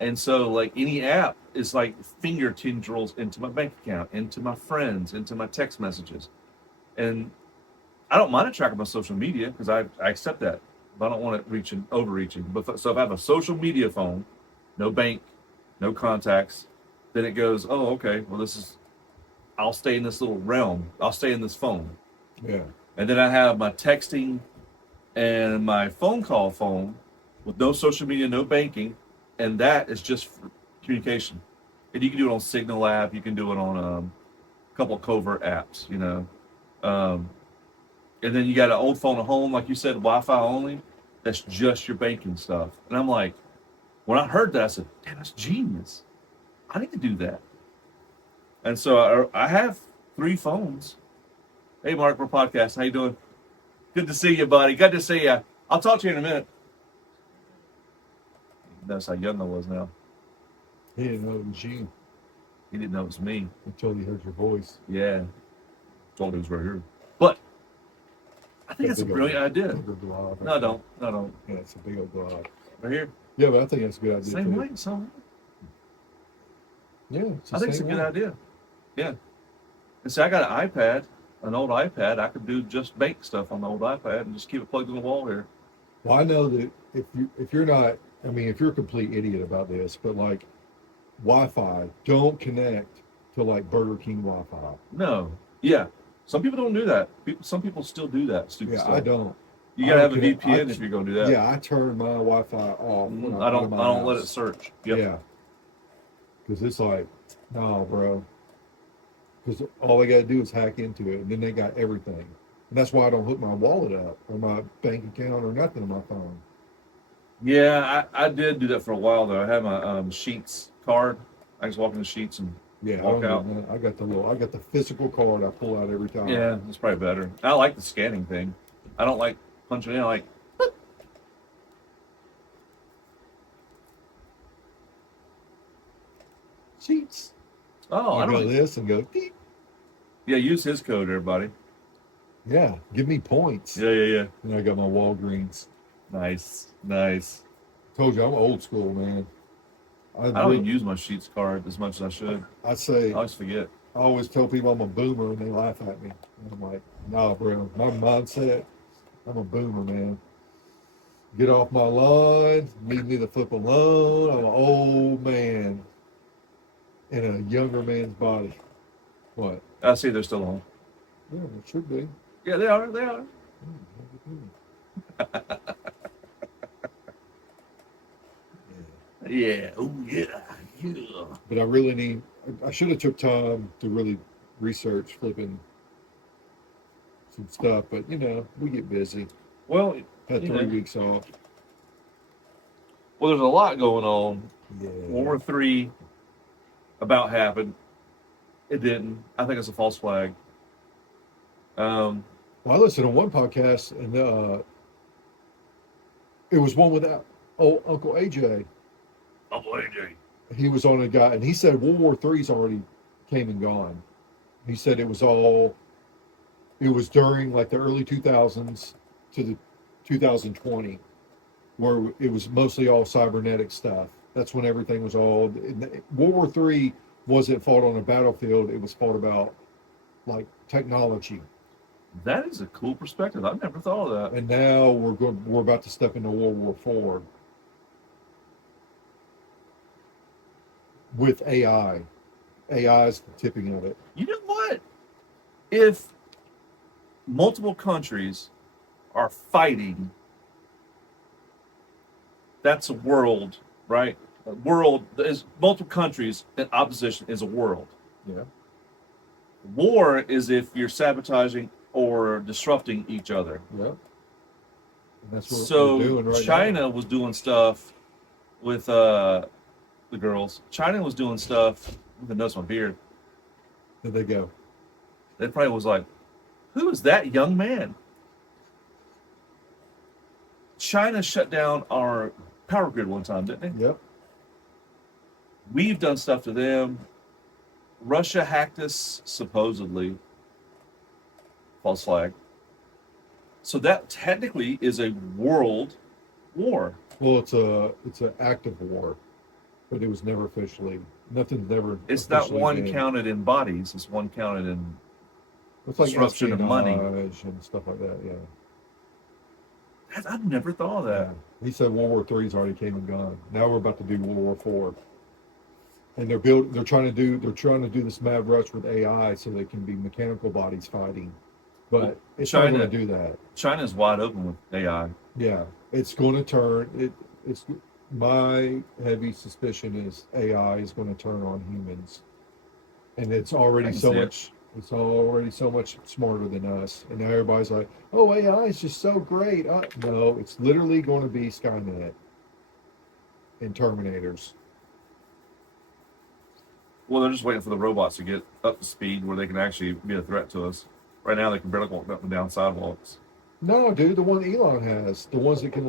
and so like any app is like finger tendrils into my bank account, into my friends, into my text messages, and I don't mind tracking my social media because I accept that, but I don't want it overreaching. But so if I have a social media phone, no bank, no contacts, then it goes, oh, okay, well I'll stay in this little realm. I'll stay in this phone. Yeah. And then I have my texting and my phone call phone with no social media, no banking, and that is just for communication. And you can do it on Signal app. You can do it on a couple of covert apps, And then you got an old phone at home, like you said, Wi-Fi only. that's just your banking stuff. And I'm like, when I heard that, I said, damn, that's genius. I need to do that. And so I have 3 phones. Hey, Mark, we're podcasting. How you doing? Good to see you, buddy. Good to see you. I'll talk to you in a minute. That's how young I was now. He didn't know it was you He didn't know it was me. until he heard your voice. Yeah. Told him it was right here. But I think that's a brilliant idea. No, don't. No, don't. Yeah, it's a big old blob. Right here. Yeah, but I think that's a good idea. Same too. way. So Yeah, I think it's a good way. idea. Yeah. And see, I got an iPad, an old iPad. I could do just bank stuff on the old iPad and just keep it plugged in the wall here. Well, I know that if you're not, I mean, if you're a complete idiot about this, but like Wi-Fi, don't connect to like Burger King Wi-Fi. No. Yeah. Some people don't do that. Some people still do that stupid Yeah, stuff. I don't. You gotta I have a don't VPN if you're gonna do that. Yeah, I turn my Wi-Fi off. When I I'm out don't. of I my don't let it house. search. Yep. Yeah, because it's like, no, bro. Because all they got to do is hack into it, and then they got everything. And that's why I don't hook my wallet up or my bank account or nothing on my phone. Yeah, I did do that for a while though. I had my Sheets card. I just walk in the Sheets and Yeah, walk out. I got the physical card I pull out every time. Yeah, it's probably better. I like the scanning thing. I don't like punching in. I like. Sheets. Oh, I I go don't. this and go. Beep. Yeah, use his code, everybody. Yeah, give me points. Yeah. And I got my Walgreens. Nice. Told you I'm old school, man. I don't even use my Sheets card as much as I should. I say I always forget. I always tell people I'm a boomer and they laugh at me. And I'm like, nah, bro. My mindset, I'm a boomer, man. Get off my lawn, leave me the flip alone. I'm an old man in a younger man's body. What? I see they're still on. Yeah, it should be. Yeah, they are. They are. Yeah. Oh yeah. Yeah. But I should have took time to really research flipping some stuff, but we get busy. Well, Had you 3 know. weeks off. Well, there's a lot going on. Yeah. World War III about happened. It didn't. I think it's a false flag. Well, I listened to one podcast, and it was one with Uncle AJ. Uncle AJ. He was on a guy, and he said World War III's already came and gone. He said it was during like the early 2000s to the 2020, where it was mostly all cybernetic stuff. That's when everything was all. World War III wasn't fought on a battlefield. It was fought about like technology. That is a cool perspective. I've never thought of that. And now we're about to step into World War IV with AI. AI is the tipping of it. You know what? If multiple countries are fighting, that's a world, right? A world is multiple countries in opposition is a world. Yeah. War is if you're sabotaging or disrupting each other. Yeah. And that's what So we're doing right China now. was doing stuff with the girls. China was doing stuff. Even notice my beard. There they go. They probably was like, "Who is that young man?" China shut down our power grid one time, didn't they? Yep. We've done stuff to them. Russia hacked us, supposedly. False flag. So that technically is a world war. Well, it's an active war, but it was never officially. Nothing's never. It's not officially one been. counted in bodies. It's one counted in It's like disruption of money. espionage and stuff like that. Yeah. I've never thought of that. He said World War III's already came and gone. Now we're about to do World War IV. And they're trying to do this mad rush with AI so they can be mechanical bodies fighting. But it's not China- going to do that. China's wide open with AI. Yeah. It's going to turn it's my heavy suspicion is AI is going to turn on humans. And it's I already can so see it. much It's already so much smarter than us. And now everybody's like, oh, AI is just so great. No, it's literally going to be Skynet and Terminators. Well, they're just waiting for the robots to get up to speed where they can actually be a threat to us. Right now, they can barely walk up and down sidewalks. No, dude, the one Elon has, the ones that can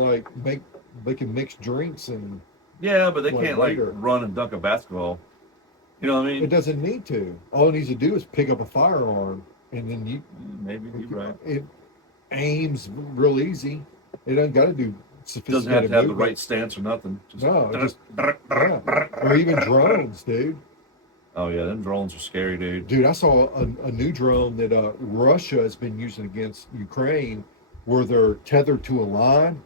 they can mix drinks and Yeah, but they Like can't later. run and dunk a basketball. You know what I it mean? doesn't need to. All it needs to do is pick up a firearm and then Maybe you're right. it aims real easy. It doesn't got to do Doesn't have sophisticated to have the movement. right stance or nothing. No, yeah. Or even drones, dude. Oh yeah, them drones are scary, dude. Dude, I saw a new drone that Russia has been using against Ukraine, where they're tethered to a line,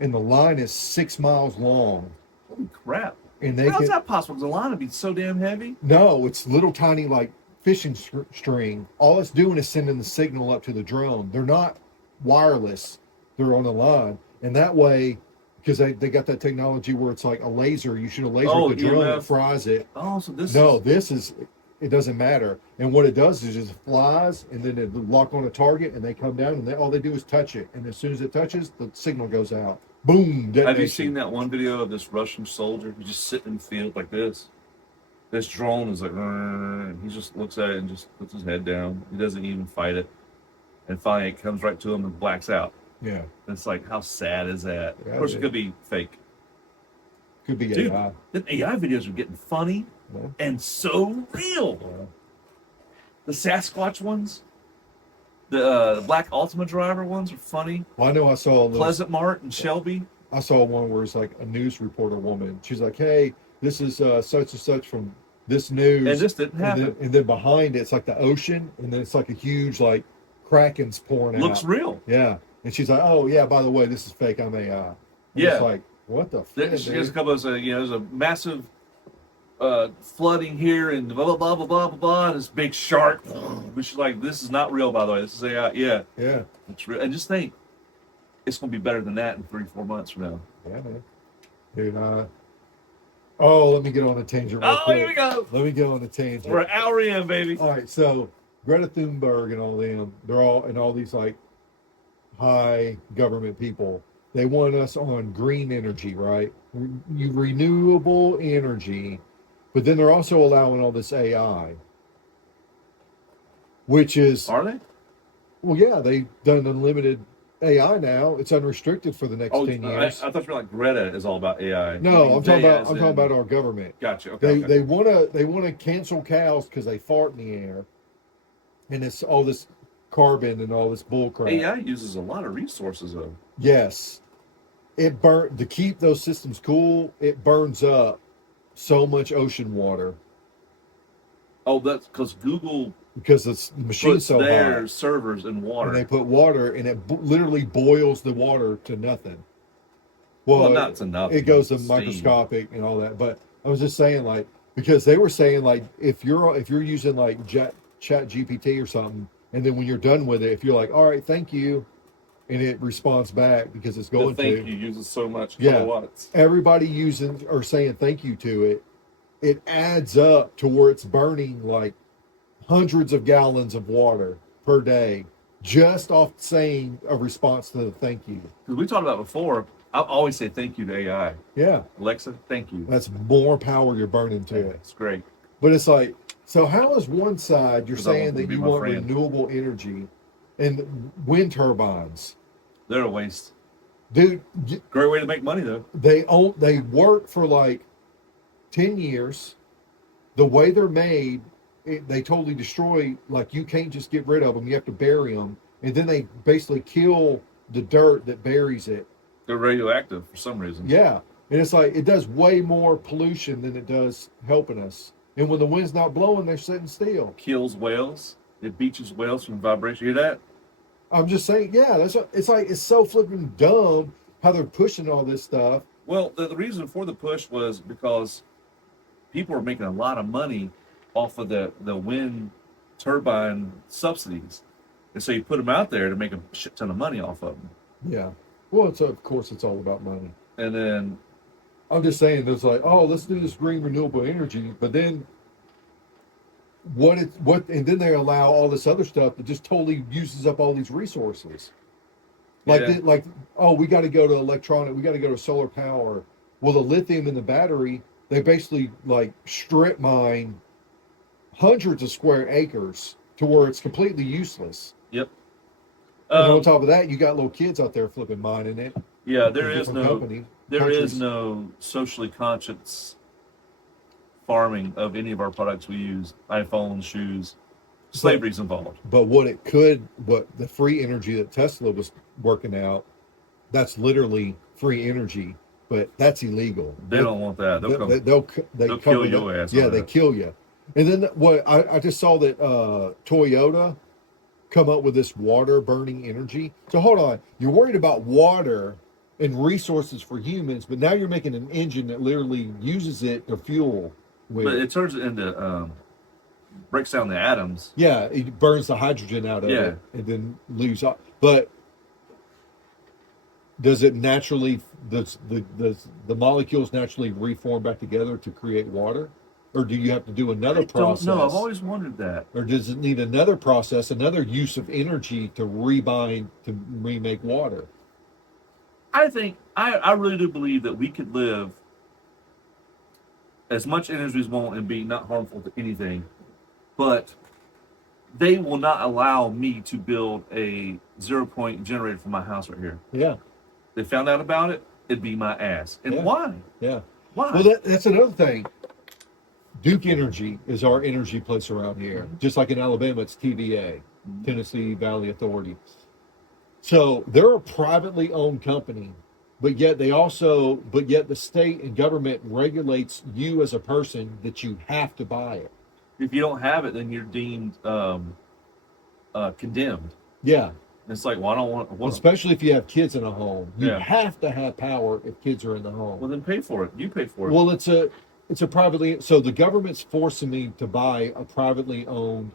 and the line is 6 miles long, Holy crap! and they How's can. that possible? Because the line would be so damn heavy. No, it's little tiny like fishing string. All it's doing is sending the signal up to the drone. They're not wireless. They're on the line, and that way, because they got that technology where it's like a laser. You shoot a laser Oh, at the drone, EMF. it fries it. Oh, so this No, is this is it doesn't matter. And what it does is just flies, and then it lock on a target, and they come down, and all they do is touch it. And as soon as it touches, the signal goes out. Boom! Detonation. Have you seen that one video of this Russian soldier who's just sitting in the field like this? This drone is like, and he just looks at it and just puts his head down. He doesn't even fight it. And finally, it comes right to him and blacks out. Yeah, And it's like, how sad is that? Yeah, Of course, it dude. could be fake. could be Dude, AI. the AI videos are getting funny Yeah. and so real. Yeah. The Sasquatch ones, the Black Ultima Driver ones are funny. Well, I know I saw a little, Pleasant Mart and Shelby. I saw one where it's like a news reporter woman. She's like, "Hey, this is such and such from this news," And this didn't happen. and then behind it's like the ocean, and then it's like a huge like krakens pouring Looks out. real. Yeah, and she's like, "Oh yeah, by the way, this is fake. I'm AI." And Yeah. it's like, what the fuck? She has a couple of, there's a massive flooding here and blah, blah, blah, blah, blah, blah, blah, and this big shark. But she's like, this is not real, by the way. This is AI. Yeah, Yeah, it's real. And just think, it's going to be better than that in 3-4 months from now. yeah, man. Dude, oh, let me get on a tangent real Oh, quick. here we go. Let me go on a tangent. We're an hour in, baby. All right, so Greta Thunberg and all them, they're all and all these like high government people. They want us on green energy, right? Renewable energy, but then they're also allowing all this AI, which is Are they? well, yeah, they've done unlimited AI now. It's unrestricted for the next 10 I years. thought you were like Greta is all about AI. No, I'm talking They about as I'm talking in- about our government. Gotcha. Okay. They wanna cancel cows because they fart in the air, and it's all this carbon and all this bull crap. AI uses a lot of resources, though. Yes, it burn to keep those systems cool. It burns up so much ocean water Oh, that's because Google because the machine's puts so their hot, servers in water. and they put water, and it literally boils the water to nothing. well, not to nothing. It goes to Steam. microscopic and all that. But I was just saying, like, because they were saying, like, if you're using like Chat GPT or something, and then when you're done with it, if you're like, all right, thank you, and it responds back because it's The going thank to you uses so much Yeah. kilowatts. everybody using or saying thank you to it, it adds up to where it's burning like hundreds of gallons of water per day just off saying a response to the thank you. Because we talked about before, I always say thank you to AI. Yeah, Alexa, thank you. that's more power you're burning to it. It's great. But it's like, so how is one side you're 'Cause I want saying them to that be you my want friend. renewable energy and wind turbines, They're a waste. dude? Great way to make money, though. They work for like 10 years. The way they're made, they totally destroy. Like you can't just get rid of them; you have to bury them, and then they basically kill the dirt that buries it. They're radioactive for some reason. Yeah, and it's like it does way more pollution than it does helping us. And when the wind's not blowing, they're sitting still. Kills whales. It beaches whales from vibration. You hear that? I'm just saying, yeah, it's like it's so flipping dumb how they're pushing all this stuff. Well, the reason for the push was because people were making a lot of money off of the wind turbine subsidies. And so you put them out there to make a shit ton of money off of them. Yeah. Well, of course it's all about money. And then, I'm just saying, there's like, oh, let's do this green renewable energy, but then and then they allow all this other stuff that just totally uses up all these resources. Like, Yeah. oh, we got to go to electronic, we got to go to solar power. Well, the lithium in the battery, they basically like strip mine hundreds of square acres to where it's completely useless. Yep. And on top of that, you got little kids out there flipping mining it. Yeah, in there is different no countries. no socially conscious farming of any of our products we use. iPhones, shoes. Slavery's involved. But what the free energy that Tesla was working out, that's literally free energy, but that's illegal. They don't want that. They'll kill your ass. Yeah, they kill you. And then what I just saw that Toyota come up with this water burning energy. So hold on, you're worried about water and resources for humans, but now you're making an engine that literally uses it to fuel. But it turns it into breaks down the atoms. Yeah, it burns the hydrogen out of it and then leaves off. But does it naturally the molecules naturally reform back together to create water? Or do you have to do another process? No, I've always wondered that. Or does it need another process, another use of energy to rebind to remake water? I think I really do believe that we could live as much energy as we want and be not harmful to anything, but they will not allow me to build a 0-point generator for my house right here. Yeah. They found out about it, it'd be my ass. And why? Yeah. Why? Well, that's another thing. Duke Energy is our energy place around here. Mm-hmm. Just like in Alabama, it's TVA, Tennessee Valley Authority. So they're a privately owned company, but yet the state and government regulates you as a person that you have to buy it. If you don't have it, then you're deemed condemned. Yeah. And it's like, well, I don't want. Especially if you have kids in a home, you have to have power if kids are in the home. Well, then pay for it. You pay for it. Well, it's a privately. So the government's forcing me to buy a privately owned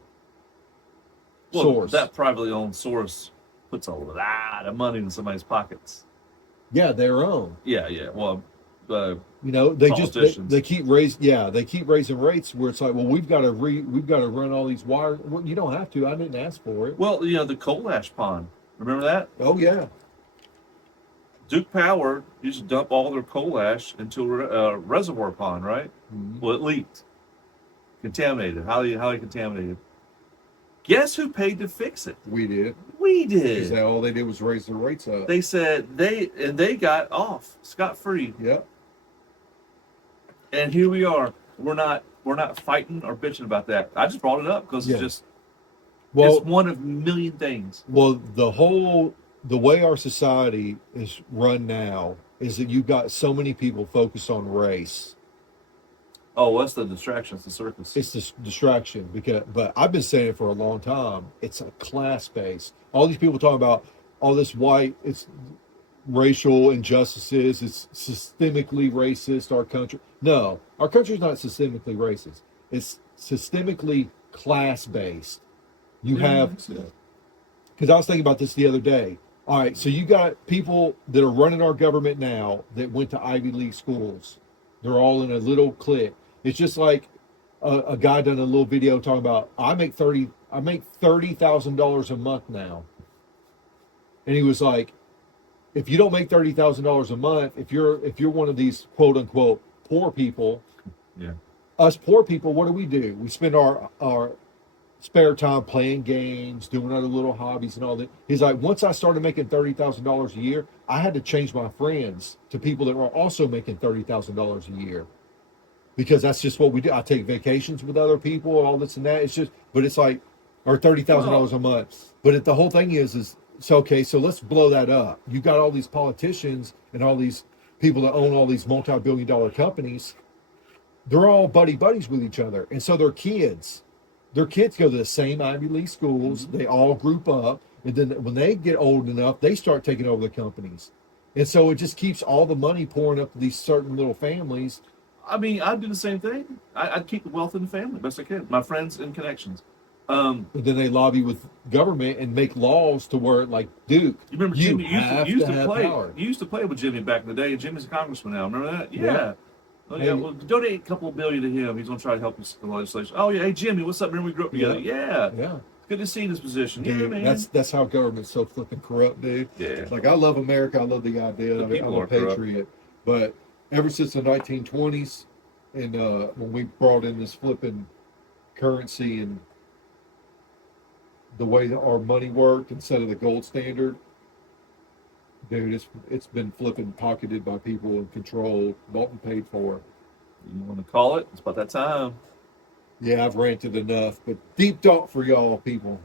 source. That privately owned source puts a lot of money in somebody's pockets. Yeah, their own. Yeah. Well, they keep raising rates where it's like, well, we've got to run all these wires. Well, you don't have to. I didn't ask for it. Well, the coal ash pond. Remember that? Oh yeah. Duke Power used to dump all their coal ash into a reservoir pond, right? Mm-hmm. Well, it leaked, contaminated, highly contaminated. Guess who paid to fix it? We did. Because all they did was raise their rates up. They said they got off scot-free. Yep. And here we are. We're not fighting or bitching about that. I just brought it up because it's one of a million things. Well, the way our society is run now is that you've got so many people focused on race. Oh, that's the distraction. It's the circus. It's the distraction but I've been saying it for a long time. It's a class base. All these people talking about all this it's racial injustices. It's systemically racist. Our country. No, our country's not systemically racist. It's systemically class based. You have, because I was thinking about this the other day. All right, so you got people that are running our government now that went to Ivy League schools. They're all in a little clique. It's just like a guy done a little video talking about I make $30,000 a month now, and he was like, if you don't make $30,000 a month, if you're one of these quote unquote poor people, us poor people, what do? We spend our spare time playing games, doing other little hobbies and all that. He's like, once I started making $30,000 a year, I had to change my friends to people that were also making $30,000 a year. Because that's just what we do. I take vacations with other people and all this and that. It's just, but it's like, or $30,000 a month. But the whole thing is so okay, so let's blow that up. You got all these politicians and all these people that own all these multi-billion-dollar companies. They're all buddies with each other. And so their kids go to the same Ivy League schools. They all group up. And then when they get old enough, they start taking over the companies. And so it just keeps all the money pouring up to these certain little families. I mean, I'd do the same thing. I'd keep the wealth in the family best I can. My friends and connections. And then they lobby with government and make laws to where, like Duke, you remember Jimmy used to play. Power. You used to play with Jimmy back in the day. Jimmy's a congressman now. Remember that? Yeah. Oh, Hey. yeah, well, donate a couple of billion to him. He's gonna try to help us in the legislation. Oh yeah, hey Jimmy, what's up? Remember we grew up together? Yeah. Yeah. Good to see you in this position. Yeah, Dude, man. that's how government's so flipping corrupt, dude. Yeah. Like I love America, I love the idea, The of it. people I'm a are corrupt. patriot. But ever since the 1920s, and when we brought in this flipping currency and the way that our money worked instead of the gold standard, dude, it's been flipping pocketed by people and controlled, bought and paid for. You want to call it? It's about that time. Yeah, I've ranted enough, but deep talk for y'all people.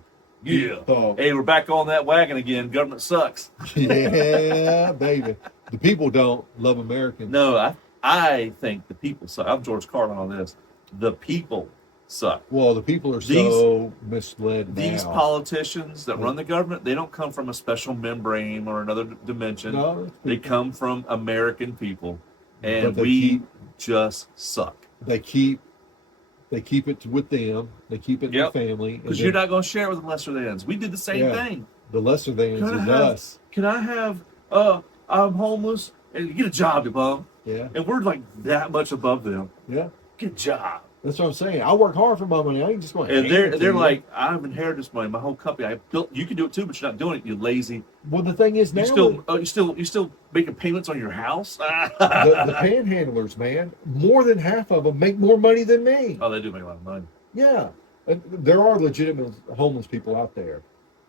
Yeah. Deep talk. Hey, we're back on that wagon again. Government sucks. Yeah, baby. The people don't love Americans. No, I think the people suck. I'm George Carlin on this. The people suck. Well, the people are so misled These now. politicians that run the government, they don't come from a special membrane or another dimension. No, They come from American people, and But they we keep- just suck. they keep it with them. They keep it in Yep. the family. Because you're not going to share it with the lesser thans. We did the same Yeah. thing. The lesser thans Can I is have- us. Can I have? I'm homeless, and you get a job, you bum. Yeah, And we're like that much above them. yeah. Get a job. That's what I'm saying. I work hard for my money. I ain't just going. And they're like, I've inherited this money, my whole company. I built. You can do it too, but you're not doing it. You lazy. well, the thing is now, You still making payments on your house. the panhandlers, man, more than half of them make more money than me. Oh, they do make a lot of money. Yeah, and there are legitimate homeless people out there,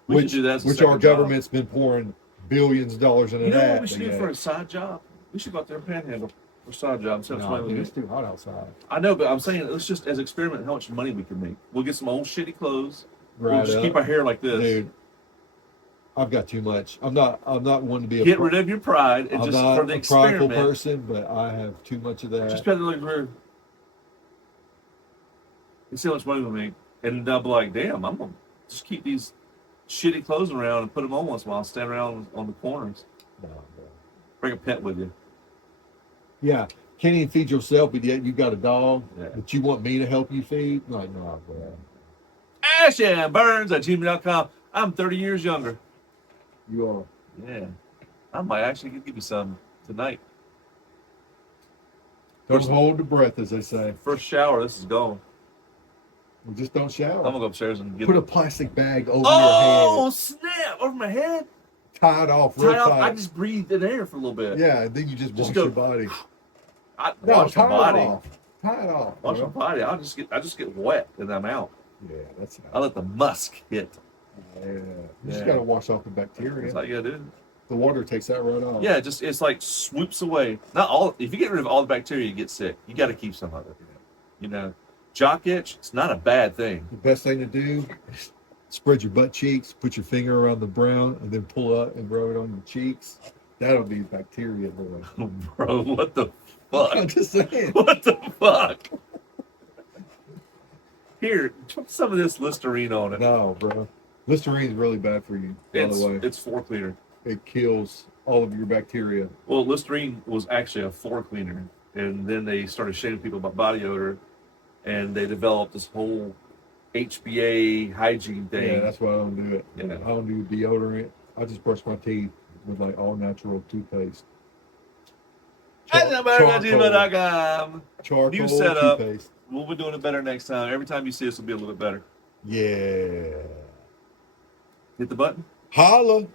We should do that as a which second our job. government's been pouring billions of dollars in You an know what ad. we should do for a side job? We should go out there and panhandle for a side job. Instead of No, somebody dude, with it's too hot outside. I know, but I'm saying let's just as experiment how much money we can make. We'll get some old shitty clothes. We'll Right just up. keep our hair like this. Dude, I've got too much. I'm not one to be Get rid of your pride and I'm just not for the a prideful experiment. person, but I have too much of that. Just spend like weird. You see how much money we make, and then I'll be like, damn, I'm gonna just keep these shitty clothes around and put them on once in a while. Stand around on the corners. No, bro. Bring a pet with you. Yeah, can't even feed yourself, but yet you got a dog Yeah. that you want me to help you feed? Like, no, bro. ash&burnz@gmail.com. I'm 30 years younger. You are. Yeah, I might actually give you some tonight. Don't hold the breath, as they say. First shower, this is going. We just don't shower. I'm gonna go upstairs and get Put a plastic bag over Oh your head. snap! Over my head. Tie it off real Tie off. tight. I just breathed in air for a little bit. Yeah, and then you just Just wash go- your body. I No, wash my tie body. it off. Tie it off. Wash my bro. body. I just get wet and I'm out. Yeah, that's I let the musk hit. yeah. You just Yeah. gotta wash off the bacteria. That's all you gotta do. The water takes that right off. Yeah, it's like swoops away. Not all. If you get rid of all the bacteria, you get sick. You got to keep some of it. You know, jock itch. It's not a bad thing. The best thing to do is spread your butt cheeks, put your finger around the brown, and then pull up and rub it on your cheeks. That'll be bacteria, boy. Bro, what the I'm fuck? just saying. What the fuck? Here, put some of this Listerine on it. No, bro. Listerine's really bad for you, by the way. It's floor cleaner. It kills all of your bacteria. Well, Listerine was actually a floor cleaner, and then they started shaming people about body odor, and they developed this whole HBA hygiene thing. Yeah, that's why I don't do it. Yeah. I don't do deodorant. I just brush my teeth with like all natural toothpaste. ash&burnz@gmail.com. Charcoal New setup. toothpaste. We'll be doing it better next time. Every time you see us, it'll be a little bit better. Yeah. Hit the button. Holla.